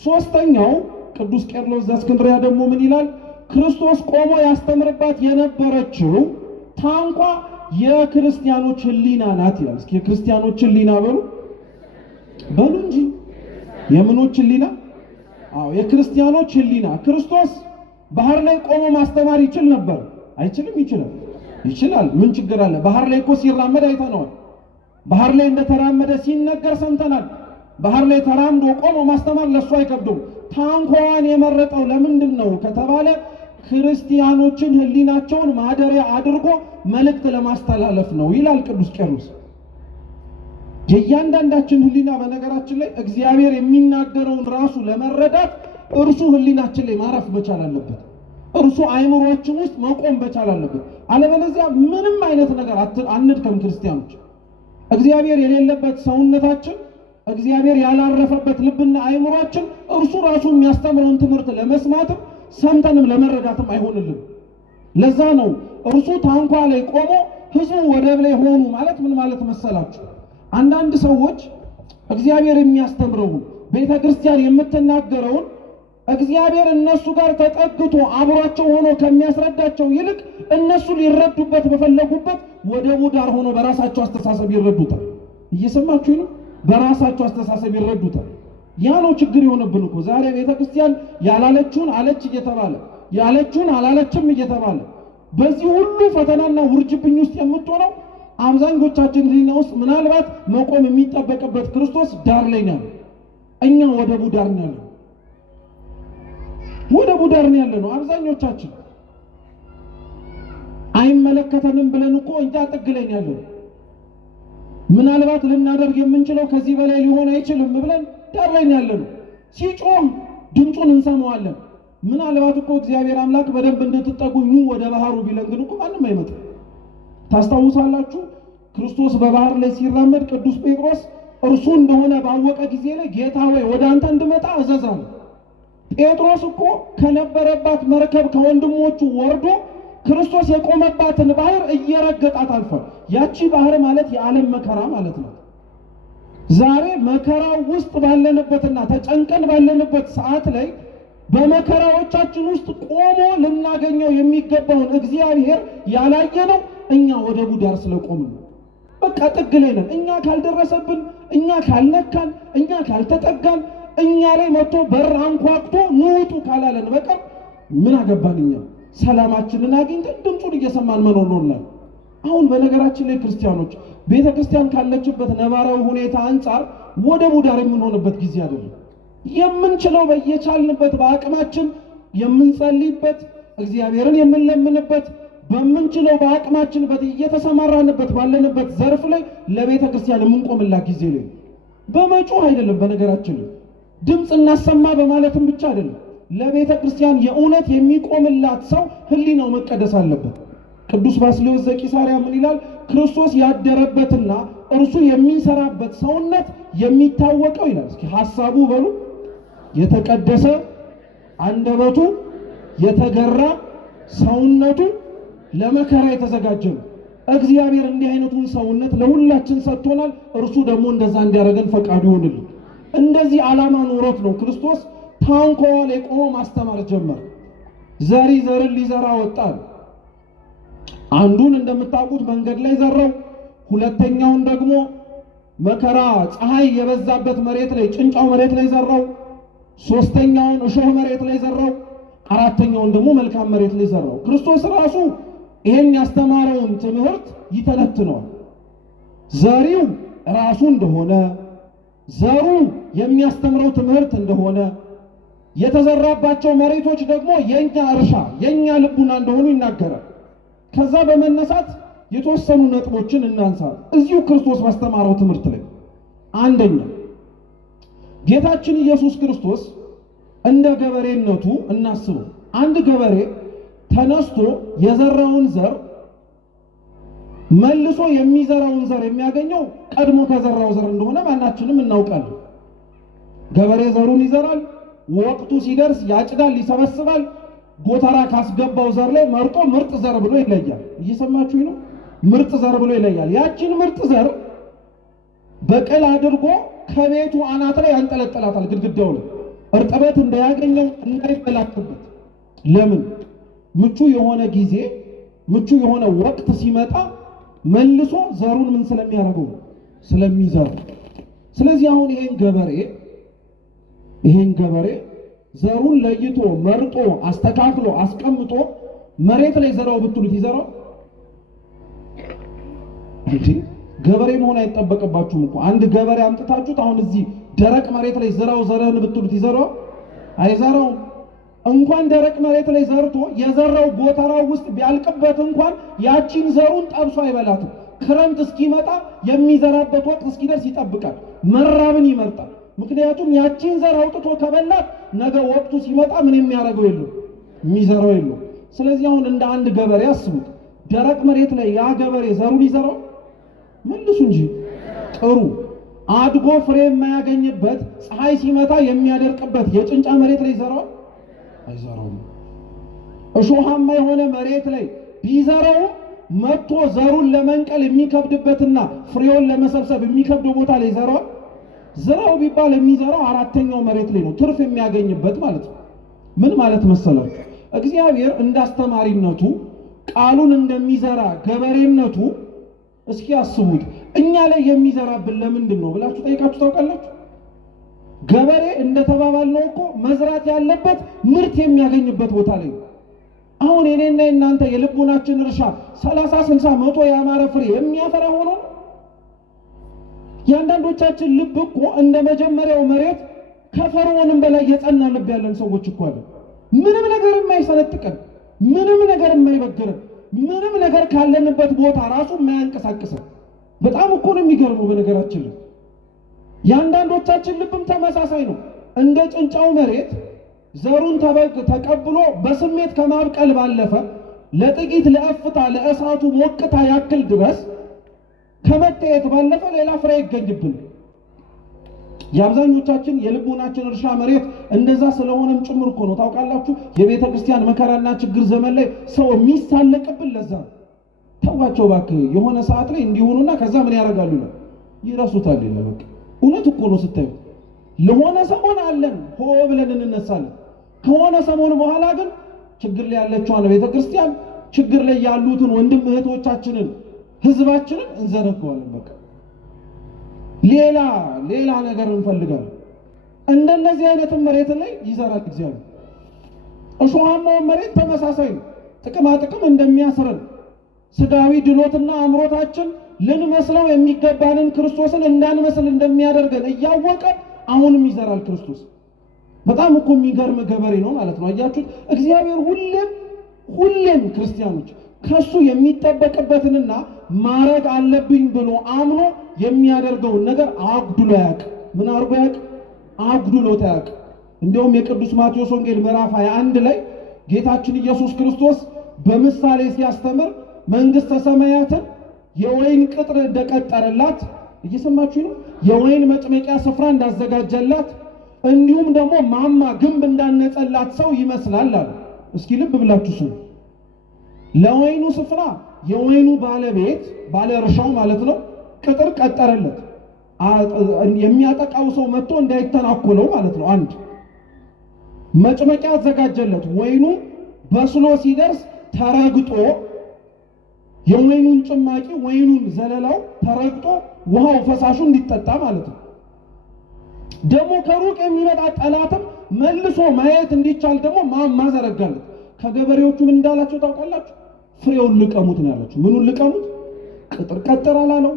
ሶስተኛው ቅዱስ ቄርሎስ ዘእስክንድርያ ደግሞ ምን ይላል? ክርስቶስ ቆሞ ያስተምርባት የነበረችው ታንኳ የክርስቲያኖች ሕሊና ናት ይላል። እስኪ የክርስቲያኖች ሕሊና በሉ በሉ እንጂ የምኖች ሕሊና? አዎ የክርስቲያኖች ሕሊና። ክርስቶስ ባህር ላይ ቆሞ ማስተማር ይችል ነበር? አይችልም? ይችላል። ይችላል። ምን ችግር አለ? ባህር ላይ እኮ ሲራመድ አይተነዋል። ባህር ላይ እንደተራመደ ሲነገር ሰምተናል። ባህር ላይ ተራምዶ ቆሞ ማስተማር ለሱ አይከብደውም። ታንኳዋን የመረጠው ለምንድን ነው ከተባለ ክርስቲያኖችን ህሊናቸውን ማደሪያ አድርጎ መልእክት ለማስተላለፍ ነው ይላል ቅዱስ ቄርሎስ። የእያንዳንዳችን ህሊና በነገራችን ላይ እግዚአብሔር የሚናገረውን ራሱ ለመረዳት እርሱ ህሊናችን ላይ ማረፍ መቻል አለበት። እርሱ አይምሮአችን ውስጥ መቆም መቻል አለበት። አለበለዚያ ምንም አይነት ነገር አንድከም ክርስቲያኖች። እግዚአብሔር የሌለበት ሰውነታችን፣ እግዚአብሔር ያላረፈበት ልብና አይምሮአችን እርሱ ራሱ የሚያስተምረውን ትምህርት ለመስማትም ሰምተንም ለመረዳትም አይሆንልን። ለዛ ነው እርሱ ታንኳ ላይ ቆሞ ህዝቡ ወደብ ላይ ሆኑ ማለት ምን ማለት መሰላችሁ? አንዳንድ ሰዎች እግዚአብሔር የሚያስተምረውን ቤተ ክርስቲያን የምትናገረውን እግዚአብሔር እነሱ ጋር ተጠግቶ አብሯቸው ሆኖ ከሚያስረዳቸው ይልቅ እነሱ ሊረዱበት በፈለጉበት ወደቡ ዳር ሆኖ በራሳቸው አስተሳሰብ ይረዱታል። እየሰማችሁ ነው? በራሳቸው አስተሳሰብ ይረዱታል። ያ ነው ችግር የሆነብን እኮ ዛሬ ቤተ ክርስቲያን ያላለችውን አለች እየተባለ ያለችውን አላለችም እየተባለ በዚህ ሁሉ ፈተናና ውርጅብኝ ውስጥ የምትሆነው አብዛኞቻችን ህሊና ውስጥ ምናልባት መቆም የሚጠበቅበት ክርስቶስ ዳር ላይ ነው። እኛ ወደቡ ዳር ነው። ወደቡ ዳር ነው ያለነው አብዛኞቻችን። አይመለከተንም ብለን እኮ እኛ ጥግ ላይ ነው ያለነው። ምናልባት ልናደርግ የምንችለው ከዚህ በላይ ሊሆን አይችልም ብለን ዳር ላይ ነው ያለነው። ሲጮህ ድምፁን እንሰማዋለን። ምናልባት እኮ እግዚአብሔር አምላክ በደንብ እንድትጠጉኝ ወደ ባህሩ ቢለን ግን እኮ ማንም አይመጣም። ታስታውሳላችሁ? ክርስቶስ በባህር ላይ ሲራመድ ቅዱስ ጴጥሮስ እርሱ እንደሆነ ባወቀ ጊዜ ላይ ጌታ ሆይ ወደ አንተ እንድመጣ አዘዛለሁ። ጴጥሮስ እኮ ከነበረባት መርከብ ከወንድሞቹ ወርዶ ክርስቶስ የቆመባትን ባህር እየረገጣት አልፏል። ያቺ ባህር ማለት የዓለም መከራ ማለት ነው። ዛሬ መከራው ውስጥ ባለንበትና ተጨንቀን ባለንበት ሰዓት ላይ በመከራዎቻችን ውስጥ ቆሞ ልናገኘው የሚገባውን እግዚአብሔር ያላየነው እኛ ወደቡ ዳር ስለቆምን ነው። በቃ ጥግ ላይ ነን። እኛ ካልደረሰብን፣ እኛ ካልነካን፣ እኛ ካልተጠጋን፣ እኛ ላይ መጥቶ በር አንኳኩቶ ንውጡ ካላለን በቀር ምን አገባን እኛ? ሰላማችንን አግኝተን ድምፁን እየሰማን መኖር ነው። አሁን በነገራችን ላይ ክርስቲያኖች ቤተ ክርስቲያን ካለችበት ነባራዊ ሁኔታ አንጻር ወደቡ ዳር የምንሆንበት ጊዜ አይደለም። የምንችለው በየቻልንበት በአቅማችን የምንጸልይበት እግዚአብሔርን የምንለምንበት በምንችለው በአቅማችን እየተሰማራንበት ባለንበት ዘርፍ ላይ ለቤተ ክርስቲያን የምንቆምላት ጊዜ ላይ በመጮህ አይደለም። በነገራችን ላይ ድምፅ እናሰማ በማለትም ብቻ አይደለም። ለቤተ ክርስቲያን የእውነት የሚቆምላት ሰው ህሊናው መቀደስ አለበት። ቅዱስ ባስልዮስ ዘቂሳርያ ምን ይላል? ክርስቶስ ያደረበትና እርሱ የሚሰራበት ሰውነት የሚታወቀው ይላል። እስኪ ሐሳቡ በሉ የተቀደሰ አንደበቱ የተገራ ሰውነቱ ለመከራ የተዘጋጀ ነው። እግዚአብሔር እንዲህ አይነቱን ሰውነት ለሁላችን ሰጥቶናል። እርሱ ደግሞ እንደዛ እንዲያደርገን ፈቃዱ ይሁንልን። እንደዚህ ዓላማ ኖሮት ነው ክርስቶስ ታንኳዋ ላይ ቆሞ ማስተማር ጀመረ። ዘሪ ዘርን ሊዘራ ወጣ። አንዱን እንደምታውቁት መንገድ ላይ ዘራው። ሁለተኛውን ደግሞ መከራ ፀሐይ የበዛበት መሬት ላይ ጭንጫው መሬት ላይ ዘራው። ሶስተኛውን እሾህ መሬት ላይ ዘራው። አራተኛውን ደግሞ መልካም መሬት ላይ ዘራው። ክርስቶስ ራሱ ይሄን ያስተማረውን ትምህርት ይተነትነዋል። ዘሪው ራሱ እንደሆነ፣ ዘሩ የሚያስተምረው ትምህርት እንደሆነ፣ የተዘራባቸው መሬቶች ደግሞ የኛ እርሻ የኛ ልቡና እንደሆኑ ይናገራል። ከዛ በመነሳት የተወሰኑ ነጥቦችን እናንሳ። እዚሁ ክርስቶስ ባስተማረው ትምህርት ላይ አንደኛ ጌታችን ኢየሱስ ክርስቶስ እንደ ገበሬነቱ እናስበው። አንድ ገበሬ ተነስቶ የዘራውን ዘር መልሶ የሚዘራውን ዘር የሚያገኘው ቀድሞ ከዘራው ዘር እንደሆነ ማናችንም እናውቃለን። ገበሬ ዘሩን ይዘራል። ወቅቱ ሲደርስ ያጭዳል፣ ይሰበስባል። ጎተራ ካስገባው ዘር ላይ መርጦ ምርጥ ዘር ብሎ ይለያል። እየሰማችሁ ነው? ምርጥ ዘር ብሎ ይለያል። ያቺን ምርጥ ዘር በቅል አድርጎ ከቤቱ አናት ላይ ያንጠለጥላታል፣ ግድግዳው ላይ እርጥበት እንዳያገኘው እንዳይበላክበት። ለምን? ምቹ የሆነ ጊዜ ምቹ የሆነ ወቅት ሲመጣ መልሶ ዘሩን ምን ስለሚያደርገው ስለሚዘራ። ስለዚህ አሁን ይሄን ገበሬ ዘሩን ለይቶ መርጦ አስተካክሎ አስቀምጦ መሬት ላይ ዘራው ብትሉት ይዘራው እንዴ? ገበሬ መሆን አይጠበቅባችሁም እኮ። አንድ ገበሬ አምጥታችሁት አሁን እዚህ ደረቅ መሬት ላይ ዘራው ዘረህን ብትሉት ይዘራው አይዘራውም። እንኳን ደረቅ መሬት ላይ ዘርቶ የዘራው ጎተራው ውስጥ ቢያልቅበት እንኳን ያቺን ዘሩን ጠብሶ አይበላትም። ክረምት እስኪመጣ የሚዘራበት ወቅት እስኪደርስ ይጠብቃል። መራብን ይመርጣል። ምክንያቱም ያቺን ዘር አውጥቶ ከበላት ነገ ወቅቱ ሲመጣ ምን የሚያደርገው የለው፣ የሚዘራው የለው። ስለዚህ አሁን እንደ አንድ ገበሬ አስቡት። ደረቅ መሬት ላይ ያ ገበሬ ዘሩን ይዘራው? መልሱ እንጂ ጥሩ አድጎ ፍሬ የማያገኝበት ፀሐይ ሲመታ የሚያደርቅበት የጭንጫ መሬት ላይ ይዘራው? አይዘራውም። እሾሃማ የሆነ መሬት ላይ ቢዘራው መጥቶ ዘሩን ለመንቀል የሚከብድበትና ፍሬውን ለመሰብሰብ የሚከብደው ቦታ ላይ ይዘራው? ዘራው ቢባል የሚዘራው አራተኛው መሬት ላይ ነው፣ ትርፍ የሚያገኝበት ማለት ነው። ምን ማለት መሰላችሁ? እግዚአብሔር እንዳስተማሪነቱ ቃሉን እንደሚዘራ ገበሬነቱ እስኪ አስቡት፣ እኛ ላይ የሚዘራብን ለምንድን ነው ብላችሁ ጠይቃችሁ ታውቃላችሁ? ገበሬ እንደተባባልነው እኮ መዝራት ያለበት ምርት የሚያገኝበት ቦታ ላይ ነው። አሁን የኔና የናንተ የልቡናችን እርሻ 30፣ 60፣ 100 ያማረ ፍሬ የሚያፈራ ሆኖ ያንዳንዶቻችን ልብ እኮ እንደ መጀመሪያው መሬት ከፈርዖንም በላይ የጸና ልብ ያለን ሰዎች እኮ አለ። ምንም ነገር የማይሰለጥቀን፣ ምንም ነገር የማይበግረን፣ ምንም ነገር ካለንበት ቦታ ራሱ የማያንቀሳቅሰን። በጣም እኮ ነው የሚገርመው። በነገራችን ላይ ያንዳንዶቻችን ልብም ተመሳሳይ ነው። እንደ ጭንጫው መሬት ዘሩን ተቀብሎ በስሜት ከማብቀል ባለፈ ለጥቂት ለእፍታ ለእሳቱ ሞቅታ ያክል ድረስ ከመታየት ባለፈ ሌላ ፍሬ ይገኝብን። የአብዛኞቻችን የልቡናችን እርሻ መሬት እንደዛ ስለሆነም ጭምር እኮ ነው። ታውቃላችሁ የቤተ ክርስቲያን መከራና ችግር ዘመን ላይ ሰው የሚሳለቅብን ለዛ ተዋቸው እባክህ የሆነ ሰዓት ላይ እንዲሆኑና ከዛ ምን ያደርጋሉ ነው ይረሱታል። በቃ እውነት እኮ ነው። ስታዩ ለሆነ ሰሞን አለን ሆ ብለን እንነሳለን። ከሆነ ሰሞን በኋላ ግን ችግር ላይ ያለችዋን ቤተ ክርስቲያን፣ ችግር ላይ ያሉትን ወንድም እህቶቻችንን፣ ህዝባችንን እንዘነጋዋለን። በቃ ሌላ ነገር እንፈልጋለን። እንደነዚህ አይነት መሬት ላይ ይዘራል እግዚአብሔር። እሾሃማው መሬት ተመሳሳይ ነው። ጥቅማ ጥቅም እንደሚያስረን ስጋዊ ድሎትና አምሮታችን ልንመስለው የሚገባንን ክርስቶስን እንዳንመስል እንደሚያደርገን እያወቀ አሁንም ይዘራል ክርስቶስ። በጣም እኮ የሚገርም ገበሬ ነው ማለት ነው። አያችሁት? እግዚአብሔር ሁሌም ክርስቲያኖች ከሱ የሚጠበቅበትንና ማረግ አለብኝ ብሎ አምኖ የሚያደርገውን ነገር አጉድሎ ያውቅ። ምን አርጎ ያውቅ? አጉድሎት ያውቅ። እንዲሁም የቅዱስ ማቴዎስ ወንጌል ምዕራፍ 21 ላይ ጌታችን ኢየሱስ ክርስቶስ በምሳሌ ሲያስተምር መንግስተ ሰማያትን የወይን ቅጥር እንደቀጠረላት፣ እየሰማችሁ ነው፣ የወይን መጥመቂያ ስፍራ እንዳዘጋጀላት እንዲሁም ደግሞ ማማ ግንብ እንዳነጸላት ሰው ይመስላል አለ። እስኪ ልብ ብላችሁ ስሙ። ለወይኑ ስፍራ የወይኑ ባለቤት ባለ እርሻው ማለት ነው ቅጥር ቀጠረለት፣ የሚያጠቃው ሰው መጥቶ እንዳይተናኮለው ማለት ነው። አንድ መጥመቂያ አዘጋጀለት። ወይኑ በስሎ ሲደርስ ተረግጦ የወይኑን ጭማቂ ወይኑን ዘለላው ተረግጦ ውሃው ፈሳሹ እንዲጠጣ ማለት ነው። ደግሞ ከሩቅ የሚመጣ ጠላትም መልሶ ማየት እንዲቻል ደግሞ ማማ ዘረጋለት። ከገበሬዎቹ ምን እንዳላቸው ታውቃላችሁ? ፍሬውን ልቀሙት ነው ያላቸው። ምኑን ልቀሙት? ቅጥር ቀጥር አላለው፣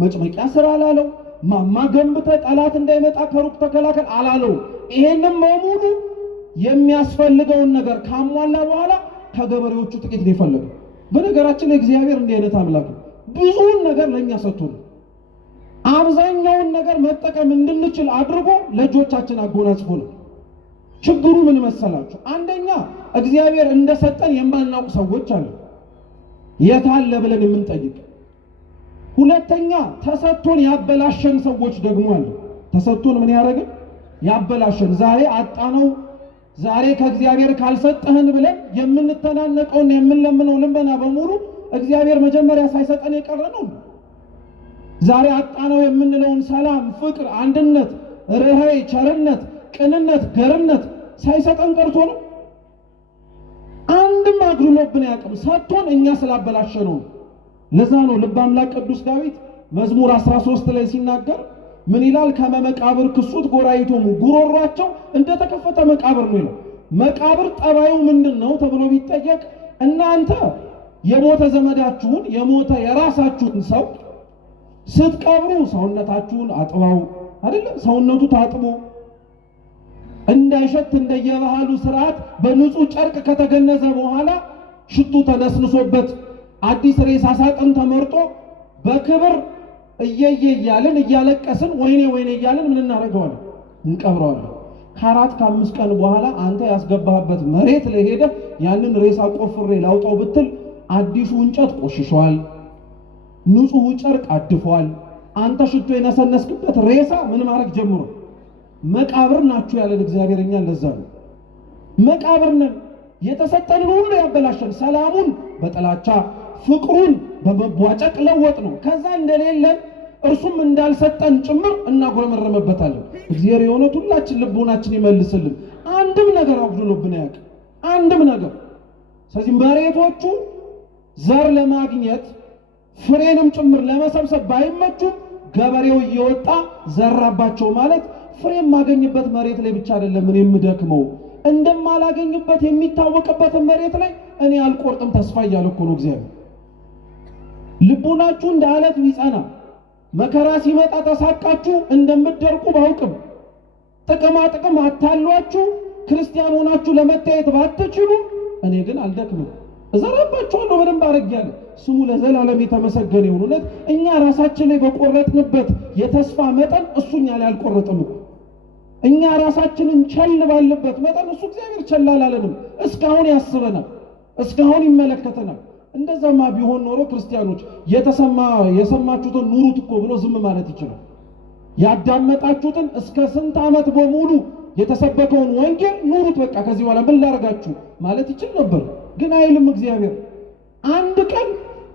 መጭመቂያ ስራ አላለው፣ ማማ ገንብተ ጠላት እንዳይመጣ ከሩቅ ተከላከል አላለው። ይሄንም በሙሉ የሚያስፈልገውን ነገር ካሟላ በኋላ ከገበሬዎቹ ጥቂት ነው የፈለገው። በነገራችን ላይ እግዚአብሔር እንዲህ አይነት አምላክ ነው። ብዙውን ነገር ለኛ ሰጥቶን አብዛኛውን ነገር መጠቀም እንድንችል አድርጎ ለእጆቻችን አጎናጽፎ ነው። ችግሩ ምን መሰላችሁ? አንደኛ እግዚአብሔር እንደሰጠን የማናውቅ ሰዎች አሉ፣ የታለ ብለን የምንጠይቅ። ሁለተኛ ተሰጥቶን ያበላሸን ሰዎች ደግሞ አሉ። ተሰጥቶን ምን ያደረግን? ያበላሸን። ዛሬ አጣነው፣ ዛሬ ከእግዚአብሔር ካልሰጠህን ብለን የምንተናነቀውን የምንለምነው ልመና በሙሉ እግዚአብሔር መጀመሪያ ሳይሰጠን የቀረ ነው። ዛሬ አጣነው የምንለውን ሰላም፣ ፍቅር፣ አንድነት፣ ርኅራኄ፣ ቸርነት፣ ቅንነት፣ ገርነት ሳይሰጠን ቀርቶ ነው። አንድም አግሩሎብን ያቅም ሰጥቶን እኛ ስላበላሸነው። ለዛ ነው ልበ አምላክ ቅዱስ ዳዊት መዝሙር 13 ላይ ሲናገር ምን ይላል? ከመቃብር ክሱት ጎራይቶሙ፣ ጉሮሯቸው እንደተከፈተ መቃብር ነው ይላል። መቃብር ጠባዩ ምንድነው ተብሎ ቢጠየቅ እናንተ የሞተ ዘመዳችሁን የሞተ የራሳችሁን ሰው ስትቀብሩ ሰውነታችሁን አጥባው አይደለ? ሰውነቱ ታጥቦ እንዳይሸት እንደየባህሉ ስርዓት በንጹህ ጨርቅ ከተገነዘ በኋላ ሽቱ ተነስንሶበት አዲስ ሬሳ ሳጥን ተመርጦ በክብር እያልን እያለቀስን ወይኔ ወይኔ እያልን ምን እናደርገዋለን? እንቀብረዋለን። ከ4 ከ5 ቀን በኋላ አንተ ያስገባህበት መሬት ላይ ሄደህ ያንን ሬሳ ቆፍሬ ላውጣው ብትል አዲሱ እንጨት ቆሽሿል፣ ንጹህ ጨርቅ አድፏል። አንተ ሽቶ የነሰነስክበት ሬሳ ምን ማድረግ ጀምሮ መቃብር ናችሁ ያለን እግዚአብሔር። እኛ እንደዛ ነው፣ መቃብር ነን። የተሰጠንን ሁሉ ያበላሸን፣ ሰላሙን በጥላቻ ፍቅሩን በመቧጨቅ ለወጥ ነው። ከዛ እንደሌለን እርሱም እንዳልሰጠን ጭምር እናጎረመረመበታለን። እግዚአብሔር የሆነት ሁላችን ልቦናችን ይመልስልን። አንድም ነገር አጉድሎብን አያውቅም፣ አንድም ነገር። ስለዚህ መሬቶቹ ዘር ለማግኘት ፍሬንም ጭምር ለመሰብሰብ ባይመቹም ገበሬው እየወጣ ዘራባቸው ማለት ፍሬ የማገኝበት መሬት ላይ ብቻ አይደለም እኔ የምደክመው፣ እንደማላገኝበት የሚታወቅበትን መሬት ላይ እኔ አልቆርጥም ተስፋ እያለ እኮ ነው እግዚአብሔር። ልቡናችሁ እንደ አለት ቢጸና መከራ ሲመጣ ተሳቃችሁ እንደምትደርቁ ባውቅም ጥቅማ ጥቅም አታሏችሁ ክርስቲያን ሆናችሁ ለመታየት ባትችሉ እኔ ግን አልደክምም፣ እዘራባችኋለሁ በደንብ አድርጌያለሁ። ስሙ ለዘላለም የተመሰገነ ይሁን። እውነት እኛ ራሳችን ላይ በቆረጥንበት የተስፋ መጠን እሱ እኛ ላይ አልቆረጥም እኮ። እኛ ራሳችንን ቸል ባልበት መጠን እሱ እግዚአብሔር ቸል አላለንም። እስካሁን ያስበናል፣ እስካሁን ይመለከተናል። እንደዛማ ቢሆን ኖሮ ክርስቲያኖች የሰማችሁትን ኑሩት እኮ ብሎ ዝም ማለት ይችላል። ያዳመጣችሁትን እስከ ስንት ዓመት በሙሉ የተሰበከውን ወንጌል ኑሩት፣ በቃ ከዚህ በኋላ ምን ላደርጋችሁ ማለት ይችል ነበር። ግን አይልም እግዚአብሔር። አንድ ቀን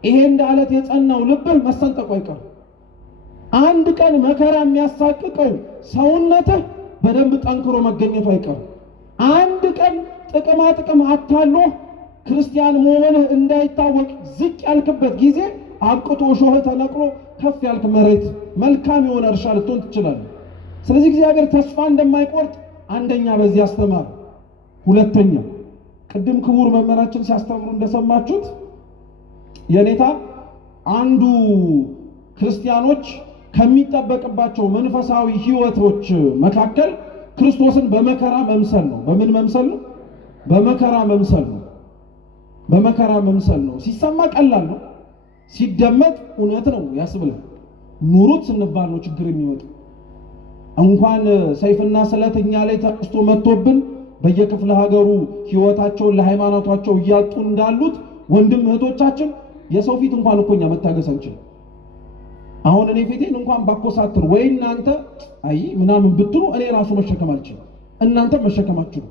ይሄ እንደ አለት የጸናው ልብህ መሰንጠቁ አይቀርም። አንድ ቀን መከራ የሚያሳቅቀው ሰውነትህ በደንብ ጠንክሮ መገኘቱ አይቀርም። አንድ ቀን ጥቅማ ጥቅም አታሎ ክርስቲያን መሆንህ እንዳይታወቅ ዝቅ ያልክበት ጊዜ አብቅቶ ሾህ ተነቅሎ ከፍ ያልክ መሬት መልካም የሆነ እርሻ ልትሆን ትችላለህ። ስለዚህ እግዚአብሔር ተስፋ እንደማይቆርጥ አንደኛ በዚህ አስተማር። ሁለተኛ ቅድም ክቡር መምህራችን ሲያስተምሩ እንደሰማችሁት የኔታ አንዱ ክርስቲያኖች ከሚጠበቅባቸው መንፈሳዊ ሕይወቶች መካከል ክርስቶስን በመከራ መምሰል ነው። በምን መምሰል ነው? በመከራ መምሰል ነው። በመከራ መምሰል ነው። ሲሰማ ቀላል ነው፣ ሲደመጥ እውነት ነው ያስብላል። ኑሩት ስንባል ነው ችግር የሚመጣው። እንኳን ሰይፍና ስለት እኛ ላይ ተነስቶ መጥቶብን በየክፍለ ሀገሩ ሕይወታቸውን ለሃይማኖታቸው እያጡ እንዳሉት ወንድም እህቶቻችን የሰው ፊት እንኳን እኮ እኛ መታገስ አንችልም። አሁን እኔ ፊቴን እንኳን ባኮሳትር ወይ እናንተ አይ ምናምን ብትሉ እኔ ራሱ መሸከም አልችልም፣ እናንተ መሸከማችሁ።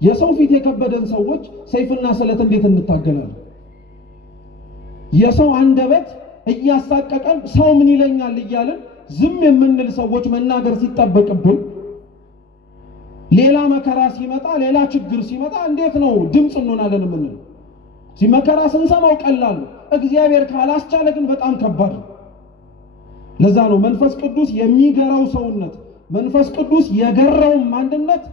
የሰው ፊት የከበደን ሰዎች ሰይፍና ስለት እንዴት እንታገላለን? የሰው አንደበት እያሳቀቀን ሰው ምን ይለኛል እያልን ዝም የምንል ሰዎች መናገር ሲጠበቅብን ሌላ መከራ ሲመጣ ሌላ ችግር ሲመጣ እንዴት ነው ድምፅ እንሆናለን የምንለው? ሲመከራ ስንሰማው ቀላል ነው፣ እግዚአብሔር ካላስቻለ ግን በጣም ከባድ ነው። ለዛ ነው መንፈስ ቅዱስ የሚገራው ሰውነት መንፈስ ቅዱስ የገራውም አንድነት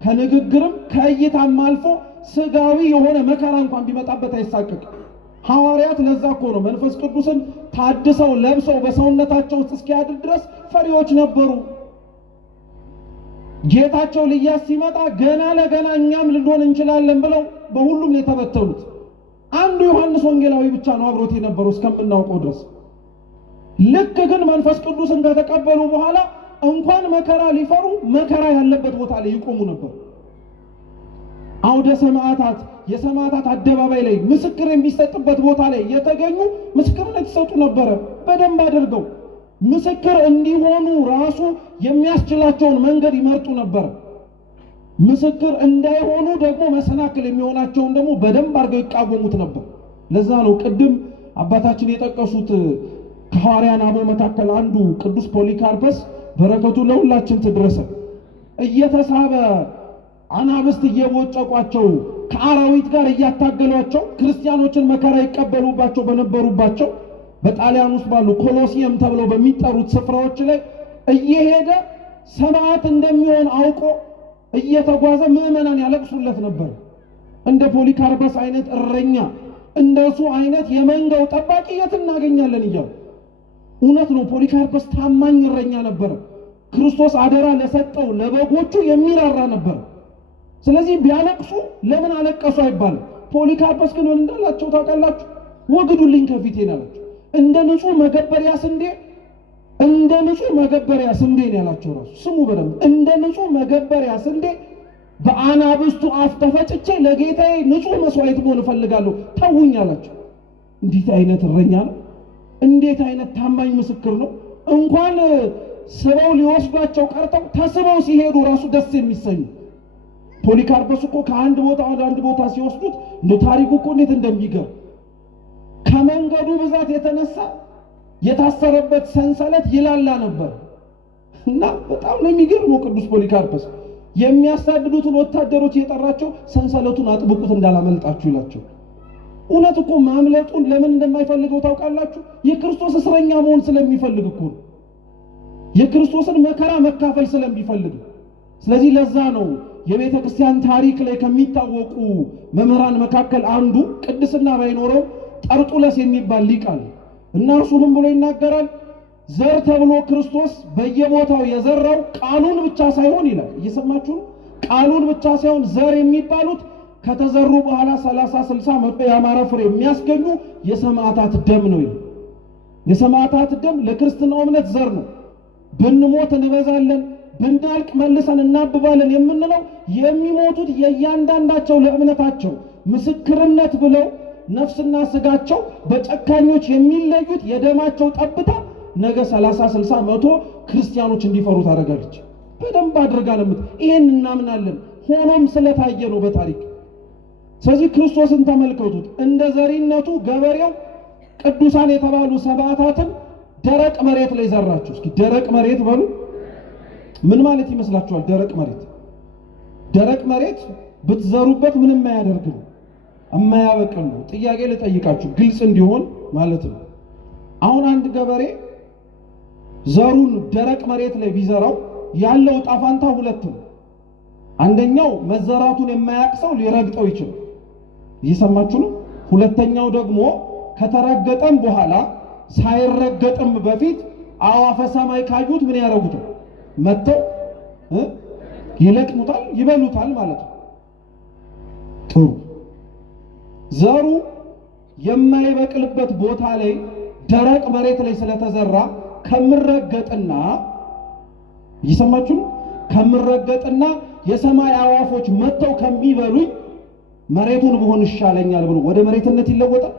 ከንግግርም ከእይታም አልፎ ስጋዊ የሆነ መከራ እንኳን ቢመጣበት አይሳቀቅም። ሐዋርያት ለዛ እኮ ነው መንፈስ ቅዱስን ታድሰው ለብሰው በሰውነታቸው ውስጥ እስኪያድር ድረስ ፈሪዎች ነበሩ። ጌታቸው ልያስ ሲመጣ ገና ለገና እኛም ልንሆን እንችላለን ብለው በሁሉም የተበተኑት አንዱ ዮሐንስ ወንጌላዊ ብቻ ነው አብሮት የነበረው እስከምናውቀው ድረስ። ልክ ግን መንፈስ ቅዱስን ከተቀበሉ በኋላ እንኳን መከራ ሊፈሩ መከራ ያለበት ቦታ ላይ ይቆሙ ነበር። አውደ ሰማዕታት የሰማዕታት አደባባይ ላይ ምስክር የሚሰጥበት ቦታ ላይ የተገኙ ምስክርነት ይሰጡ ነበረ። በደንብ አድርገው ምስክር እንዲሆኑ ራሱ የሚያስችላቸውን መንገድ ይመርጡ ነበር። ምስክር እንዳይሆኑ ደግሞ መሰናክል የሚሆናቸውን ደግሞ በደንብ አድርገው ይቃወሙት ነበር። ለዛ ነው ቅድም አባታችን የጠቀሱት ከሐዋርያን አበው መካከል አንዱ ቅዱስ ፖሊካርፐስ በረከቱ ለሁላችን ትድረሰ እየተሳበ አናብስት እየቦጨቋቸው ከአራዊት ጋር እያታገሏቸው ክርስቲያኖችን መከራ ይቀበሉባቸው በነበሩባቸው በጣሊያን ውስጥ ባሉ ኮሎሲየም ተብለው በሚጠሩት ስፍራዎች ላይ እየሄደ ሰማዕት እንደሚሆን አውቆ እየተጓዘ ምዕመናን ያለቅሱለት ነበር። እንደ ፖሊካርፐስ አይነት እረኛ እንደሱ አይነት የመንጋው ጠባቂ የት እናገኛለን እያሉ። እውነት ነው፣ ፖሊካርፐስ ታማኝ እረኛ ነበር። ክርስቶስ አደራ ለሰጠው ለበጎቹ የሚራራ ነበር። ስለዚህ ቢያለቅሱ ለምን አለቀሱ አይባልም። ፖሊካርፐስ ግን ምን እንዳላቸው ታውቃላችሁ? ወግዱልኝ ከፊቴ አላቸው። እንደ ንጹህ መገበሪያ ስንዴ ነው ያላቸው። ራሱ ስሙ በደንብ እንደ ንጹህ መገበሪያ ስንዴ በአናብስቱ አፍ ተፈጭቼ ለጌታዬ ንጹህ መስዋዕት መሆን እፈልጋለሁ ተውኝ አላቸው። እንዴት አይነት እረኛ ነው! እንዴት አይነት ታማኝ ምስክር ነው! እንኳን ስበው ሊወስዷቸው ቀርተው ተስበው ሲሄዱ ራሱ ደስ የሚሰኙ። ፖሊካርፐስ እኮ ከአንድ ቦታ ወደ አንድ ቦታ ሲወስዱት እንደ ታሪኩ እኮ እንዴት እንደሚገርም ከመንገዱ ብዛት የተነሳ የታሰረበት ሰንሰለት ይላላ ነበር እና በጣም ነው የሚገርመው። ቅዱስ ፖሊካርፐስ የሚያሳድዱትን ወታደሮች የጠራቸው ሰንሰለቱን አጥብቁት እንዳላመልጣችሁ ይላቸው። እውነት እኮ ማምለጡን ለምን እንደማይፈልገው ታውቃላችሁ? የክርስቶስ እስረኛ መሆን ስለሚፈልግ እኮ ነው። የክርስቶስን መከራ መካፈል ስለሚፈልግ። ስለዚህ ለዛ ነው የቤተ ክርስቲያን ታሪክ ላይ ከሚታወቁ መምህራን መካከል አንዱ ቅድስና ባይኖረው ጠርጡለስ የሚባል ሊቅ አለ እና እርሱ ምን ብሎ ይናገራል? ዘር ተብሎ ክርስቶስ በየቦታው የዘራው ቃሉን ብቻ ሳይሆን ይላል። እየሰማችሁ ነው? ቃሉን ብቻ ሳይሆን ዘር የሚባሉት ከተዘሩ በኋላ 30፣ 60፣ 100 ያማረ ፍሬ የሚያስገኙ የሰማዕታት ደም ነው ይላል። የሰማዕታት ደም ለክርስትናው እምነት ዘር ነው። ብንሞት እንበዛለን፣ ብናልቅ መልሰን እናብባለን የምንለው የሚሞቱት የእያንዳንዳቸው ለእምነታቸው ምስክርነት ብለው ነፍስና ስጋቸው በጨካኞች የሚለዩት የደማቸው ጠብታ ነገ 30፣ 60፣ 100 ክርስቲያኖች እንዲፈሩ ታደርጋለች። በደንብ አድርጋ ለምት ይሄን እናምናለን። ሆኖም ስለታየ ነው በታሪክ። ስለዚህ ክርስቶስን ተመልከቱት። እንደ ዘሪነቱ ገበሬው ቅዱሳን የተባሉ ሰማዕታትን ደረቅ መሬት ላይ ዘራቸው። እስኪ ደረቅ መሬት በሉ። ምን ማለት ይመስላችኋል? ደረቅ መሬት ብትዘሩበት ምንም አያደርግም፣ የማያበቅል ነው። ጥያቄ ልጠይቃችሁ ግልጽ እንዲሆን ማለት ነው። አሁን አንድ ገበሬ ዘሩን ደረቅ መሬት ላይ ቢዘራው ያለው ዕጣ ፈንታ ሁለት ነው። አንደኛው መዘራቱን የማያውቅ ሰው ሊረግጠው ይችላል። እየሰማችሁ ነው? ሁለተኛው ደግሞ ከተረገጠም በኋላ ሳይረገጥም በፊት አዕዋፈ ሰማይ ካዩት ምን ያደርጉታል? መጥተው ይለቅሙታል፣ ይበሉታል ማለት ነው። ጥሩ ዘሩ የማይበቅልበት ቦታ ላይ ደረቅ መሬት ላይ ስለተዘራ ከምረገጥና እየሰማችሁ ነው? ከምረገጥና የሰማይ አዕዋፎች መጥተው ከሚበሉኝ መሬቱን ብሆን ይሻለኛል ብሎ ወደ መሬትነት ይለወጣል።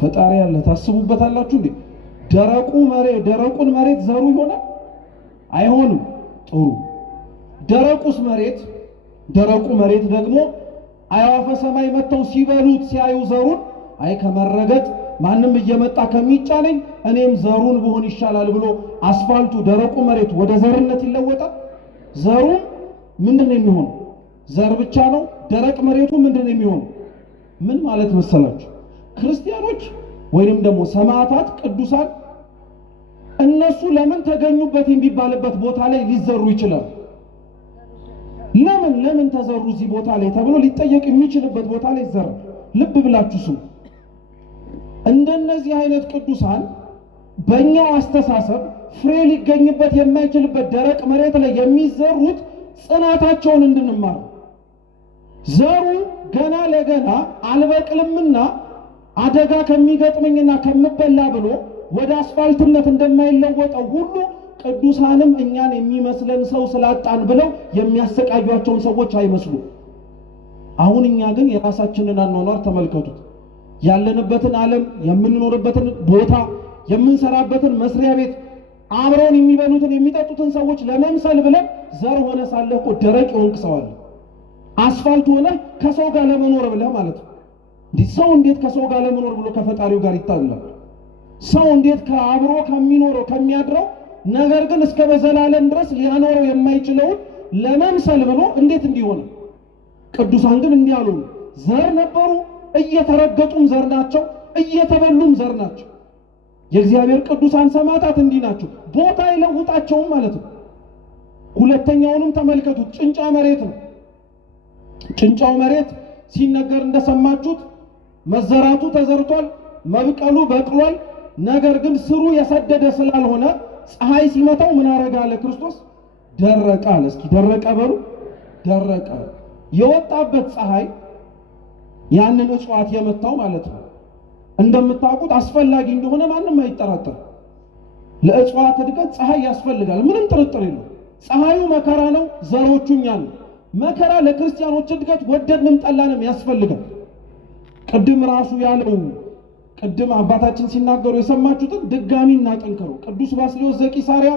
ፈጣሪ ያለ ታስቡበታላችሁ እንዴ? ደረቁን መሬት ዘሩ ይሆናል? አይሆንም። ጥሩ ደረቁ መሬት ደግሞ አዕዋፈ ሰማይ መጥተው ሲበሉት ሲያዩ ዘሩን አይ ከመረገጥ ማንም እየመጣ ከሚጫነኝ እኔም ዘሩን ብሆን ይሻላል ብሎ አስፋልቱ ደረቁ መሬት ወደ ዘርነት ይለወጣል። ዘሩ ምንድነው የሚሆነው? ዘር ብቻ ነው። ደረቅ መሬቱ ምንድነው የሚሆነው? ምን ማለት መሰላችሁ? ክርስቲያኖች ወይንም ደግሞ ሰማዕታት ቅዱሳን እነሱ ለምን ተገኙበት የሚባልበት ቦታ ላይ ሊዘሩ ይችላሉ። ለምን ተዘሩ እዚህ ቦታ ላይ ተብሎ ሊጠየቅ የሚችልበት ቦታ ላይ ዘር። ልብ ብላችሁ ስሙ። እንደነዚህ አይነት ቅዱሳን በእኛው አስተሳሰብ ፍሬ ሊገኝበት የማይችልበት ደረቅ መሬት ላይ የሚዘሩት ጽናታቸውን እንድንማር ዘሩ ገና ለገና አልበቅልምና አደጋ ከሚገጥመኝና ከምበላ ብሎ ወደ አስፋልትነት እንደማይለወጠው ሁሉ ቅዱሳንም እኛን የሚመስለን ሰው ስላጣን ብለው የሚያሰቃዩአቸውን ሰዎች አይመስሉ። አሁን እኛ ግን የራሳችንን አኗኗር ተመልከቱት። ያለንበትን ዓለም፣ የምንኖርበትን ቦታ፣ የምንሰራበትን መስሪያ ቤት፣ አብረውን የሚበሉትን የሚጠጡትን ሰዎች ለመምሰል ብለን ዘር ሆነ ሳለ እኮ ደረቅ የሆንክ ሰው አለ። አስፋልት ሆነ ከሰው ጋር ለመኖር ብለህ ማለት ነው። ሰው እንዴት ከሰው ጋር ለመኖር ብሎ ከፈጣሪው ጋር ይታገላል? ሰው እንዴት ከአብሮ ከሚኖረው ከሚያድረው ነገር ግን እስከ በዘላለም ድረስ ሊያኖረው የማይችለውን ለመምሰል ብሎ እንዴት እንዲሆነ? ቅዱሳን ግን እንዲህ አሉ። ዘር ነበሩ፣ እየተረገጡም ዘር ናቸው፣ እየተበሉም ዘር ናቸው። የእግዚአብሔር ቅዱሳን ሰማዕታት እንዲህ ናቸው። ቦታ አይለውጣቸውም ማለት ነው። ሁለተኛውንም ተመልከቱት። ጭንጫ መሬት ነው። ጭንጫው መሬት ሲነገር እንደሰማችሁት መዘራቱ ተዘርቷል፣ መብቀሉ በቅሏል። ነገር ግን ስሩ የሰደደ ስላልሆነ ፀሐይ ሲመታው ምን አረጋ አለ ክርስቶስ? ደረቀ አለ። እስኪ ደረቀ በሉ። ደረቀ። የወጣበት ፀሐይ ያንን እጽዋት የመታው ማለት ነው። እንደምታውቁት አስፈላጊ እንደሆነ ማንም አይጠራጠር። ለእጽዋት እድገት ፀሐይ ያስፈልጋል፣ ምንም ጥርጥር የለው። ፀሐዩ መከራ ነው፣ ዘሮቹ እኛ ነን። መከራ ለክርስቲያኖች እድገት ወደድንም ጠላንም ያስፈልጋል። ቅድም ራሱ ያለው ቅድም አባታችን ሲናገሩ የሰማችሁትን ድጋሚ እናጠንክረው። ቅዱስ ባስልዮስ ዘቂሳርያ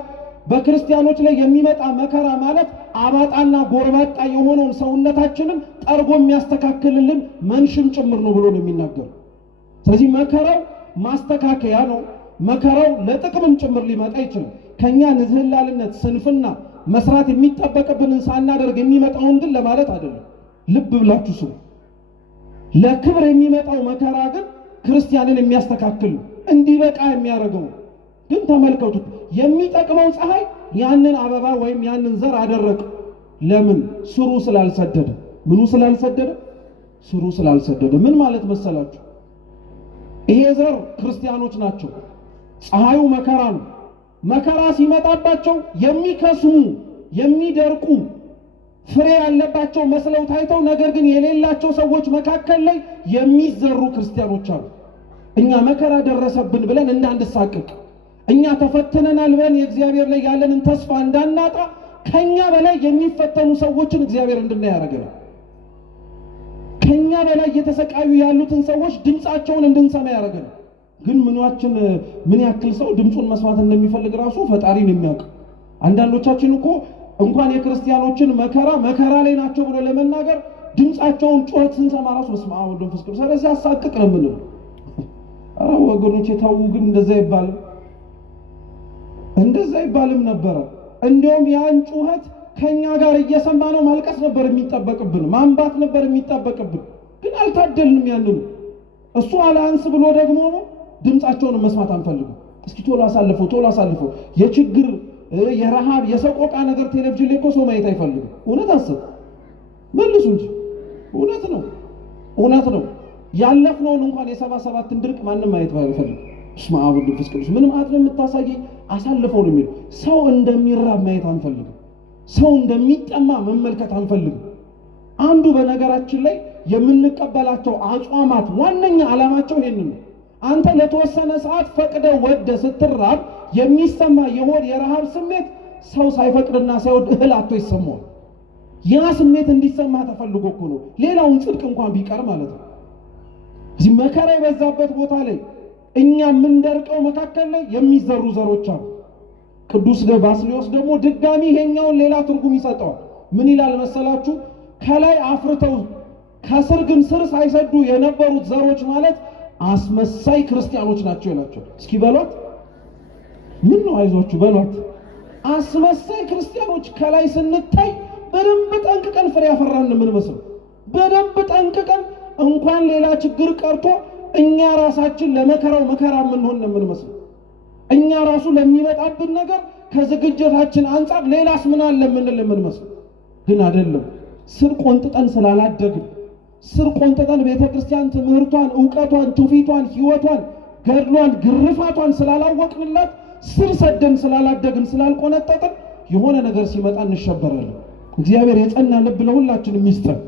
በክርስቲያኖች ላይ የሚመጣ መከራ ማለት አባጣና ጎርባጣ የሆነውን ሰውነታችንን ጠርጎ የሚያስተካክልልን መንሽም ጭምር ነው ብሎ ነው የሚናገሩ። ስለዚህ መከራው ማስተካከያ ነው። መከራው ለጥቅምም ጭምር ሊመጣ ይችላል። ከኛ ንዝህላልነት፣ ስንፍና መስራት የሚጠበቅብንን ሳናደርግ የሚመጣውን ግን ለማለት አይደለም። ልብ ብላችሁ ስሙ። ለክብር የሚመጣው መከራ ግን ክርስቲያንን የሚያስተካክል እንዲበቃ የሚያደርገው ግን ተመልከቱ። የሚጠቅመው ፀሐይ ያንን አበባ ወይም ያንን ዘር አደረቀ። ለምን? ስሩ ስላልሰደደ። ምኑ ስላልሰደደ? ስሩ ስላልሰደደ። ምን ማለት መሰላችሁ? ይሄ ዘር ክርስቲያኖች ናቸው። ፀሐዩ መከራ ነው። መከራ ሲመጣባቸው የሚከስሙ የሚደርቁ ፍሬ ያለባቸው መስለው ታይተው ነገር ግን የሌላቸው ሰዎች መካከል ላይ የሚዘሩ ክርስቲያኖች አሉ። እኛ መከራ ደረሰብን ብለን እንዳንሳቀቅ፣ እኛ ተፈትነናል ብለን የእግዚአብሔር ላይ ያለንን ተስፋ እንዳናጣ ከኛ በላይ የሚፈተኑ ሰዎችን እግዚአብሔር እንድናይ ያደርገናል። ከኛ በላይ እየተሰቃዩ ያሉትን ሰዎች ድምፃቸውን እንድንሰማ ያደርገናል። ግን ምን ያክል ሰው ድምፁን መስማት እንደሚፈልግ ራሱ ፈጣሪን የሚያውቅ። አንዳንዶቻችን እኮ እንኳን የክርስቲያኖችን መከራ ላይ ናቸው ብሎ ለመናገር ድምፃቸውን ጩኸት ስንሰማ ራሱ በስመ አብ ወወልድ ወመንፈስ ቅዱስ ስለዚህ ያሳቅቅ ነው የምንለው። ኧረ ወገኖች የታው ግን እንደዛ ይባልም ነበረ። እንደውም ያን ጩኸት ከኛ ጋር እየሰማ ነው ማልቀስ ነበር የሚጠበቅብን፣ ማንባት ነበር የሚጠበቅብን። ግን አልታደልንም። ያንኑ እሱ አላንስ ብሎ ደግሞ ድምፃቸውን መስማት አንፈልግም። እስኪ ቶሎ አሳልፈው የችግር የረሃብ የሰቆቃ ነገር ቴሌቪዥን ላይ እኮ ሰው ማየት አይፈልግም። እውነት አስብ መልሱ እንጂ እውነት ነው። ያለፍነውን እንኳን የ77ን ድርቅ ማንም ማየት አይፈልግም። በስመ አብ ወወልድ ወመንፈስ ቅዱስ ምን ማለት ነው የምታሳየኝ? አሳልፈው ነው የሚለው። ሰው እንደሚራብ ማየት አንፈልግም። ሰው እንደሚጠማ መመልከት አንፈልግም። አንዱ በነገራችን ላይ የምንቀበላቸው አጽዋማት ዋነኛ ዓላማቸው ይሄንን ነው። አንተ ለተወሰነ ሰዓት ፈቅደ ወደ ስትራብ የሚሰማ የሆድ የረሃብ ስሜት ሰው ሳይፈቅድና ሳይወድ እህል አጥቶ ይሰማዋል። ያ ስሜት እንዲሰማ ተፈልጎ እኮ ነው። ሌላውን ጽድቅ እንኳን ቢቀር ማለት ነው። እዚህ መከራ የበዛበት ቦታ ላይ እኛ የምንደርቀው መካከል ላይ የሚዘሩ ዘሮች አሉ። ቅዱስ ባስልዮስ ደግሞ ድጋሚ ይሄኛውን ሌላ ትርጉም ይሰጠዋል። ምን ይላል መሰላችሁ? ከላይ አፍርተው ከስር ግን ስር ሳይሰዱ የነበሩት ዘሮች ማለት አስመሳይ ክርስቲያኖች ናቸው ይላቸው። እስኪ በሏት። ምን ነው አይዟችሁ በሏት። አስመሳይ ክርስቲያኖች ከላይ ስንታይ በደንብ ጠንቅቀን ፍሬ ያፈራን ምን መስለው በደንብ ጠንቅቀን እንኳን ሌላ ችግር ቀርቶ እኛ ራሳችን ለመከራው መከራ ምን መስለው እኛ ራሱ ለሚመጣብን ነገር ከዝግጅታችን አንፃር ሌላስ ምን አለ ምን መስለው ግን አይደለም። ስር ቆንጥጠን ስላላደግን ስር ቆንጥጠን ቤተክርስቲያን ትምህርቷን፣ ዕውቀቷን፣ ትውፊቷን፣ ሕይወቷን፣ ገድሏን፣ ግርፋቷን ስላላወቅንላት ስር ሰደን ስላላደግን ስላልቆነጠጥን የሆነ ነገር ሲመጣ እንሸበራለን። እግዚአብሔር የጸና ልብ ለሁላችንም ይስጠን።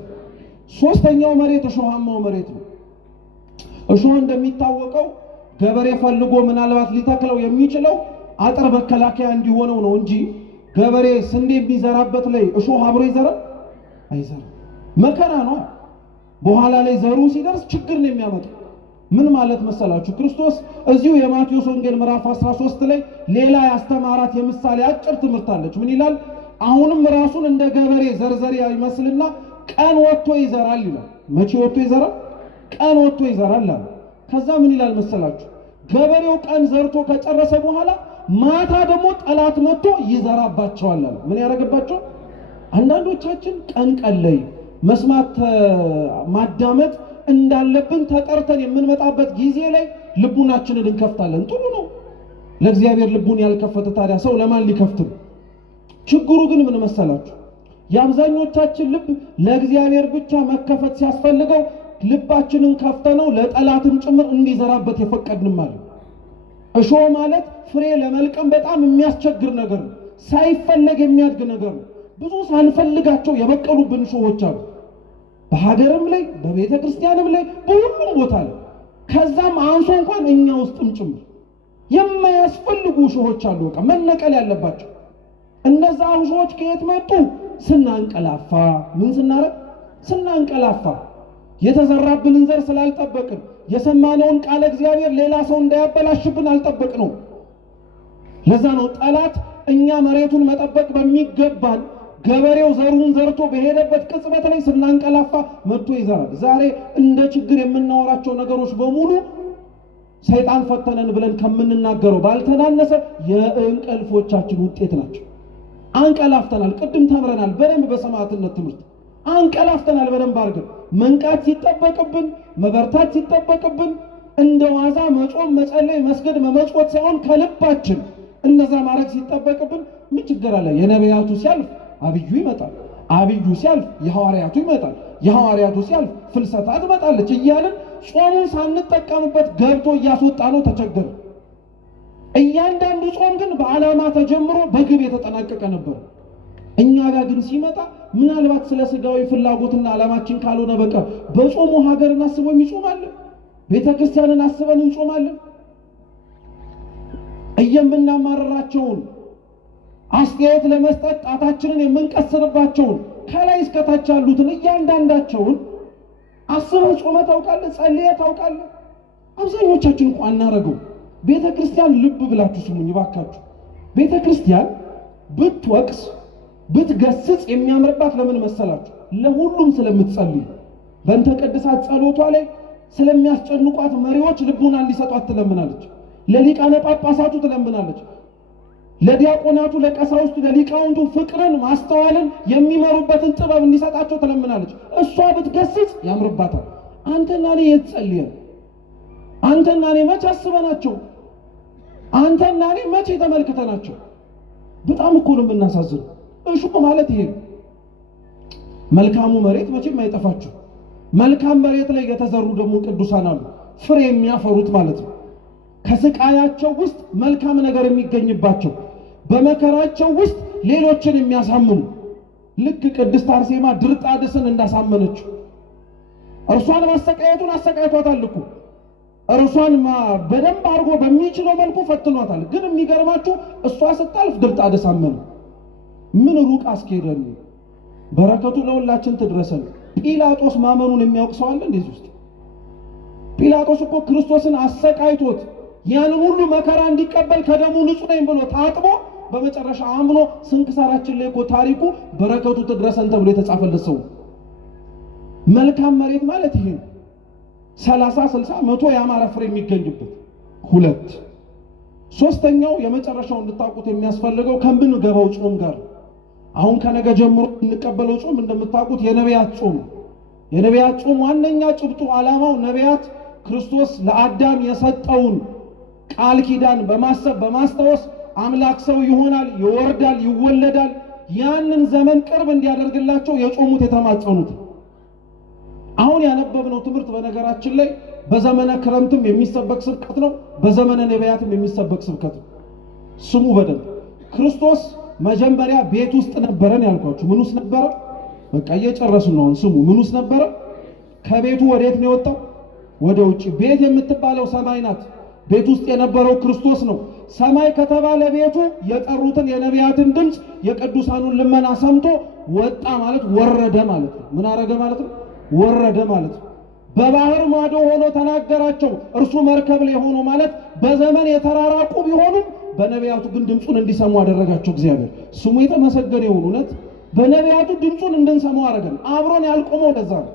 ሶስተኛው መሬት እሾሃማው መሬት ነው። እሾህ እንደሚታወቀው ገበሬ ፈልጎ ምናልባት ሊተክለው የሚችለው አጥር መከላከያ እንዲሆነው ነው እንጂ ገበሬ ስንዴ የሚዘራበት ላይ እሾህ አብሮ ይዘራል አይዘራም። መከራ ነው። በኋላ ላይ ዘሩ ሲደርስ ችግር ነው የሚያመጣው። ምን ማለት መሰላችሁ? ክርስቶስ እዚሁ የማቴዎስ ወንጌል ምዕራፍ 13 ላይ ሌላ ያስተማራት የምሳሌ አጭር ትምህርት አለች። ምን ይላል? አሁንም ራሱን እንደ ገበሬ ዘርዘሪያ ይመስልና ቀን ወጥቶ ይዘራል ይላል። መቼ ወጥቶ ይዘራል? ቀን ወጥቶ ይዘራል አለ። ከዛ ምን ይላል መሰላችሁ? ገበሬው ቀን ዘርቶ ከጨረሰ በኋላ ማታ ደግሞ ጠላት መጥቶ ይዘራባቸዋል አለ። ምን ያደርግባቸው? አንዳንዶቻችን ቀን ላይ መስማት ማዳመጥ እንዳለብን ተጠርተን የምንመጣበት ጊዜ ላይ ልቡናችንን እንከፍታለን። ጥሩ ነው። ለእግዚአብሔር ልቡን ያልከፈተ ታዲያ ሰው ለማን ሊከፍት ነው? ችግሩ ግን ምን መሰላችሁ? የአብዛኞቻችን ልብ ለእግዚአብሔር ብቻ መከፈት ሲያስፈልገው ልባችንን ከፍተነው ለጠላትም ጭምር እንዲዘራበት የፈቀድንም አለ። እሾህ ማለት ፍሬ ለመልቀም በጣም የሚያስቸግር ነገር ነው። ሳይፈለግ የሚያድግ ነገር ነው። ብዙ ሳንፈልጋቸው የበቀሉብን እሾሆች አሉ። በሀገርም ላይ በቤተ ክርስቲያንም ላይ በሁሉም ቦታ ላይ ከዛም አንሶ እንኳን እኛ ውስጥም ጭምር የማያስፈልጉ እሾሆች አሉ። በቃ መነቀል ያለባቸው እነዛ እሾሆች ከየት መጡ? ስናንቀላፋ። ምን ስናረግ? ስናንቀላፋ። የተዘራብንን ዘር ስላልጠበቅን፣ የሰማነውን ቃለ እግዚአብሔር ሌላ ሰው እንዳያበላሽብን አልጠበቅነው። ለዛ ነው ጠላት እኛ መሬቱን መጠበቅ በሚገባን ገበሬው ዘሩን ዘርቶ በሄደበት ቅጽበት ላይ ስናንቀላፋ መጥቶ ይዘራል። ዛሬ እንደ ችግር የምናወራቸው ነገሮች በሙሉ ሰይጣን ፈተነን ብለን ከምንናገረው ባልተናነሰ የእንቅልፎቻችን ውጤት ናቸው። አንቀላፍተናል። ቅድም ተምረናል በደንብ በሰማዕትነት ትምህርት አንቀላፍተናል በደንብ አድርገን። መንቃት ሲጠበቅብን፣ መበርታት ሲጠበቅብን እንደ ዋዛ መጾም፣ መጸለይ፣ መስገድ፣ መመጽወት ሳይሆን ከልባችን እነዛ ማድረግ ሲጠበቅብን ምን ችግር አለ? የነቢያቱ ሲያልፍ አብዩ ይመጣል፣ አብዩ ሲያልፍ የሐዋርያቱ ይመጣል፣ የሐዋርያቱ ሲያልፍ ፍልሰታ ትመጣለች እያልን ጾሙን ሳንጠቀምበት ገብቶ እያስወጣ ነው ተቸገረ። እያንዳንዱ ጾም ግን በዓላማ ተጀምሮ በግብ የተጠናቀቀ ነበር። እኛ ጋር ግን ሲመጣ ምናልባት ስለ ስጋዊ ፍላጎትና ዓላማችን ካልሆነ በቀር በጾሙ ሀገርን አስበው እንጾማለን፣ ቤተ ክርስቲያንን አስበን እንጾማለን። እየምናማረራቸውን አስተያየት ለመስጠት ጣታችንን የምንቀስርባቸውን ከላይ እስከታች ያሉትን እያንዳንዳቸውን አስበህ ጾመህ ታውቃለህ? ጸልየህ ታውቃለህ? አብዛኞቻችን እንኳን አናረገው። ቤተ ክርስቲያን ልብ ብላችሁ ስሙኝ ባካችሁ። ቤተ ክርስቲያን ብትወቅስ ብትገስጽ የሚያምርባት ለምን መሰላችሁ? ለሁሉም ስለምትጸልይ። በእንተ ቅድሳት ጸሎቷ ላይ ስለሚያስጨንቋት መሪዎች ልቡና እንዲሰጧት ትለምናለች። ለሊቃነ ጳጳሳቱ ትለምናለች። ለዲያቆናቱ፣ ለቀሳውስቱ፣ ለሊቃውንቱ ፍቅርን፣ ማስተዋልን የሚመሩበትን ጥበብ እንዲሰጣቸው ትለምናለች። እሷ ብትገስጽ ያምርባታል። አንተና እኔ የት ጸልየን? አንተና እኔ መቼ አስበናቸው? አንተና እኔ መቼ ተመልክተናቸው? በጣም እኮ ነው የምናሳዝነው። እሾህ ማለት ይሄ መልካሙ መሬት መቼም አይጠፋችሁ። መልካም መሬት ላይ የተዘሩ ደግሞ ቅዱሳን አሉ፣ ፍሬ የሚያፈሩት ማለት ነው። ከስቃያቸው ውስጥ መልካም ነገር የሚገኝባቸው፣ በመከራቸው ውስጥ ሌሎችን የሚያሳምኑ፣ ልክ ቅድስት አርሴማ ድርጣድስን እንዳሳመነችው እርሷን ማሰቃየቱን አሰቃይቷታል እኮ። እርሷን በደንብ አድርጎ በሚችለው መልኩ ፈትኗታል። ግን የሚገርማችሁ እሷ ስታልፍ ድርጣድስ አመነ። ምን ሩቅ አስኬደን። በረከቱ ለሁላችን ትድረሰን። ጲላጦስ ማመኑን የሚያውቅ ሰው አለ እንደዚህ ውስጥ? ጲላጦስ እኮ ክርስቶስን አሰቃይቶት ያንን ሁሉ መከራ እንዲቀበል ከደሙ ንጹህ ነኝ ብሎ ታጥቦ በመጨረሻ አምኖ ስንክሳራችን ላይ እኮ ታሪኩ በረከቱ ትድረሰን ተብሎ የተጻፈለት ሰው። መልካም መሬት ማለት ይሄ 30 60 100 ያማረ ፍሬ የሚገኝበት። ሁለት ሶስተኛው የመጨረሻው እንድታውቁት የሚያስፈልገው ከምንገባው ጾም ጋር አሁን ከነገ ጀምሮ እንቀበለው ጾም እንደምታውቁት የነቢያት ጾም። የነቢያት ጾም ዋነኛ ጭብጡ ዓላማው ነቢያት ክርስቶስ ለአዳም የሰጠውን ቃል ኪዳን በማሰብ በማስታወስ አምላክ ሰው ይሆናል፣ ይወርዳል፣ ይወለዳል፣ ያንን ዘመን ቅርብ እንዲያደርግላቸው የጾሙት የተማጸኑት። አሁን ያነበብነው ትምህርት በነገራችን ላይ በዘመነ ክረምትም የሚሰበክ ስብከት ነው፣ በዘመነ ነቢያትም የሚሰበክ ስብከት ነው። ስሙ በደንብ። ክርስቶስ መጀመሪያ ቤት ውስጥ ነበረን ያልኳችሁ። ምን ውስጥ ነበረ? በቃ እየጨረስን ነው። ስሙ። ምን ውስጥ ነበረ? ከቤቱ ወዴት ነው የወጣው? ወደ ውጭ። ቤት የምትባለው ሰማይ ናት። ቤት ውስጥ የነበረው ክርስቶስ ነው። ሰማይ ከተባለ ቤቱ የጠሩትን የነቢያትን ድምፅ የቅዱሳኑን ልመና ሰምቶ ወጣ ማለት ወረደ ማለት ነው። ምን አረገ ማለት ነው? ወረደ ማለት ነው። በባህር ማዶ ሆኖ ተናገራቸው። እርሱ መርከብ ላይ ሆኖ ማለት በዘመን የተራራቁ ቢሆኑም በነቢያቱ ግን ድምፁን እንዲሰሙ አደረጋቸው። እግዚአብሔር ስሙ የተመሰገነ ይሁን። እውነት በነቢያቱ ድምፁን እንድንሰማው አደረገን። አብሮን ያልቆመው ለዛ ነው።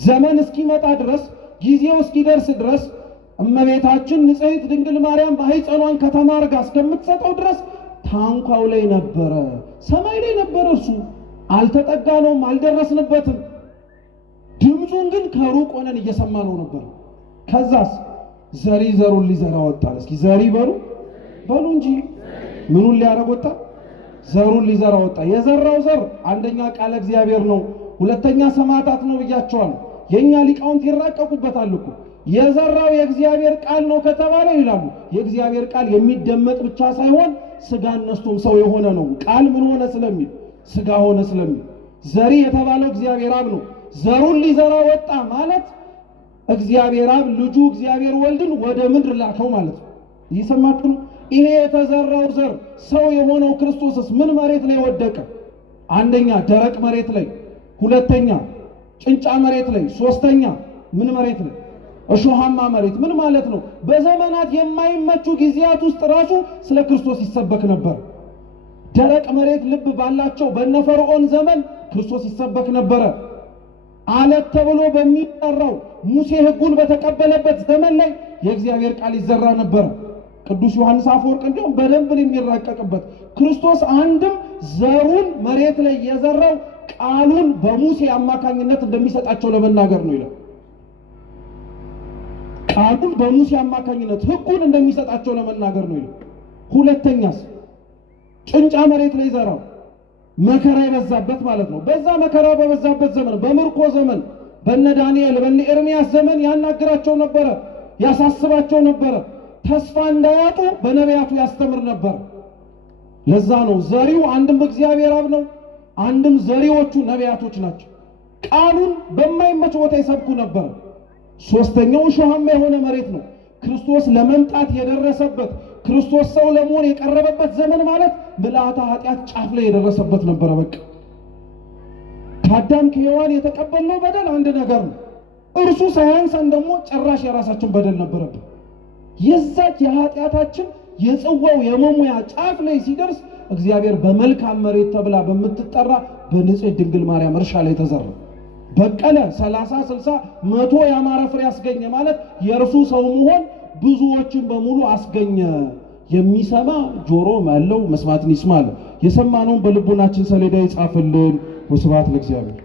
ዘመን እስኪመጣ ድረስ፣ ጊዜው እስኪደርስ ድረስ እመቤታችን ንጽሕት ድንግል ማርያም ማኅፀኗን ከተማ አድርጋ እስከምትሰጠው ድረስ ታንኳው ላይ ነበረ፣ ሰማይ ላይ ነበረ። እርሱ አልተጠጋነውም፣ አልደረስንበትም። ድምፁን ግን ከሩቅ ሆነን እየሰማነው ነበር። ከዛስ ዘሪ ዘሩን ሊዘራ ወጣ። እስኪ ዘሪ በሉ እንጂ ምኑን ሊያረግ ወጣ? ዘሩን ሊዘራ ወጣ። የዘራው ዘር አንደኛ ቃለ እግዚአብሔር ነው፣ ሁለተኛ ሰማዕታት ነው ብያቸዋል። የኛ ሊቃውንት ይራቀቁበታል እኮ የዘራው የእግዚአብሔር ቃል ነው ከተባለ ይላሉ የእግዚአብሔር ቃል የሚደመጥ ብቻ ሳይሆን ስጋን ነስቶም ሰው የሆነ ነው። ቃል ምን ሆነ ስለሚል ስጋ ሆነ ስለሚል ዘሪ የተባለው እግዚአብሔር አብ ነው። ዘሩን ሊዘራ ወጣ ማለት እግዚአብሔር አብ ልጁ እግዚአብሔር ወልድን ወደ ምድር ላከው ማለት ነው። ይሰማችሁ? ይሄ የተዘራው ዘር ሰው የሆነው ክርስቶስስ ምን መሬት ላይ ወደቀ? አንደኛ ደረቅ መሬት ላይ፣ ሁለተኛ ጭንጫ መሬት ላይ፣ ሶስተኛ ምን መሬት ላይ? እሾሃማ መሬት። ምን ማለት ነው? በዘመናት የማይመቹ ጊዜያት ውስጥ ራሱ ስለ ክርስቶስ ይሰበክ ነበር። ደረቅ መሬት ልብ ባላቸው በነፈርዖን ዘመን ክርስቶስ ይሰበክ ነበረ። አለት ተብሎ በሚጠራው ሙሴ ሕጉን በተቀበለበት ዘመን ላይ የእግዚአብሔር ቃል ይዘራ ነበር። ቅዱስ ዮሐንስ አፈወርቅ እንዲሁም በደንብ የሚራቀቅበት ክርስቶስ አንድም ዘሩን መሬት ላይ የዘራው ቃሉን በሙሴ አማካኝነት እንደሚሰጣቸው ለመናገር ነው ይላል። ቃሉን በሙሴ አማካኝነት ሕጉን እንደሚሰጣቸው ለመናገር ነው ይላል። ሁለተኛስ ጭንጫ መሬት ላይ ዘራው መከራ የበዛበት ማለት ነው። በዛ መከራ በበዛበት ዘመን በምርኮ ዘመን በነ ዳንኤል በነ ኤርምያስ ዘመን ያናግራቸው ነበረ፣ ያሳስባቸው ነበረ። ተስፋ እንዳያጡ በነቢያቱ ያስተምር ነበር። ለዛ ነው ዘሪው አንድም እግዚአብሔር አብ ነው፣ አንድም ዘሪዎቹ ነቢያቶች ናቸው። ቃሉን በማይመች ቦታ ይሰብኩ ነበር። ሶስተኛው እሾሃማ የሆነ መሬት ነው። ክርስቶስ ለመምጣት የደረሰበት ክርስቶስ ሰው ለመሆን የቀረበበት ዘመን ማለት ምልአተ ኃጢአት ጫፍ ላይ የደረሰበት ነበረ። በቃ ከአዳም ከሔዋን የተቀበልነው በደል አንድ ነገር ነው። እርሱ ሳያንሰን ደግሞ ጭራሽ የራሳችን በደል ነበረብን። የዛች የኃጢአታችን የጽዋው የመሙያ ጫፍ ላይ ሲደርስ እግዚአብሔር በመልካም መሬት ተብላ በምትጠራ በንጽሕት ድንግል ማርያም እርሻ ላይ ተዘራ። በቀለ 30 60 100 ያማረ ፍሬ አስገኘ ማለት የእርሱ ሰው መሆን ብዙዎችን በሙሉ አስገኘ። የሚሰማ ጆሮ ያለው መስማትን ይስማል። የሰማነውን በልቦናችን ሰሌዳ ይጻፍልን። ወስብሐት ለእግዚአብሔር።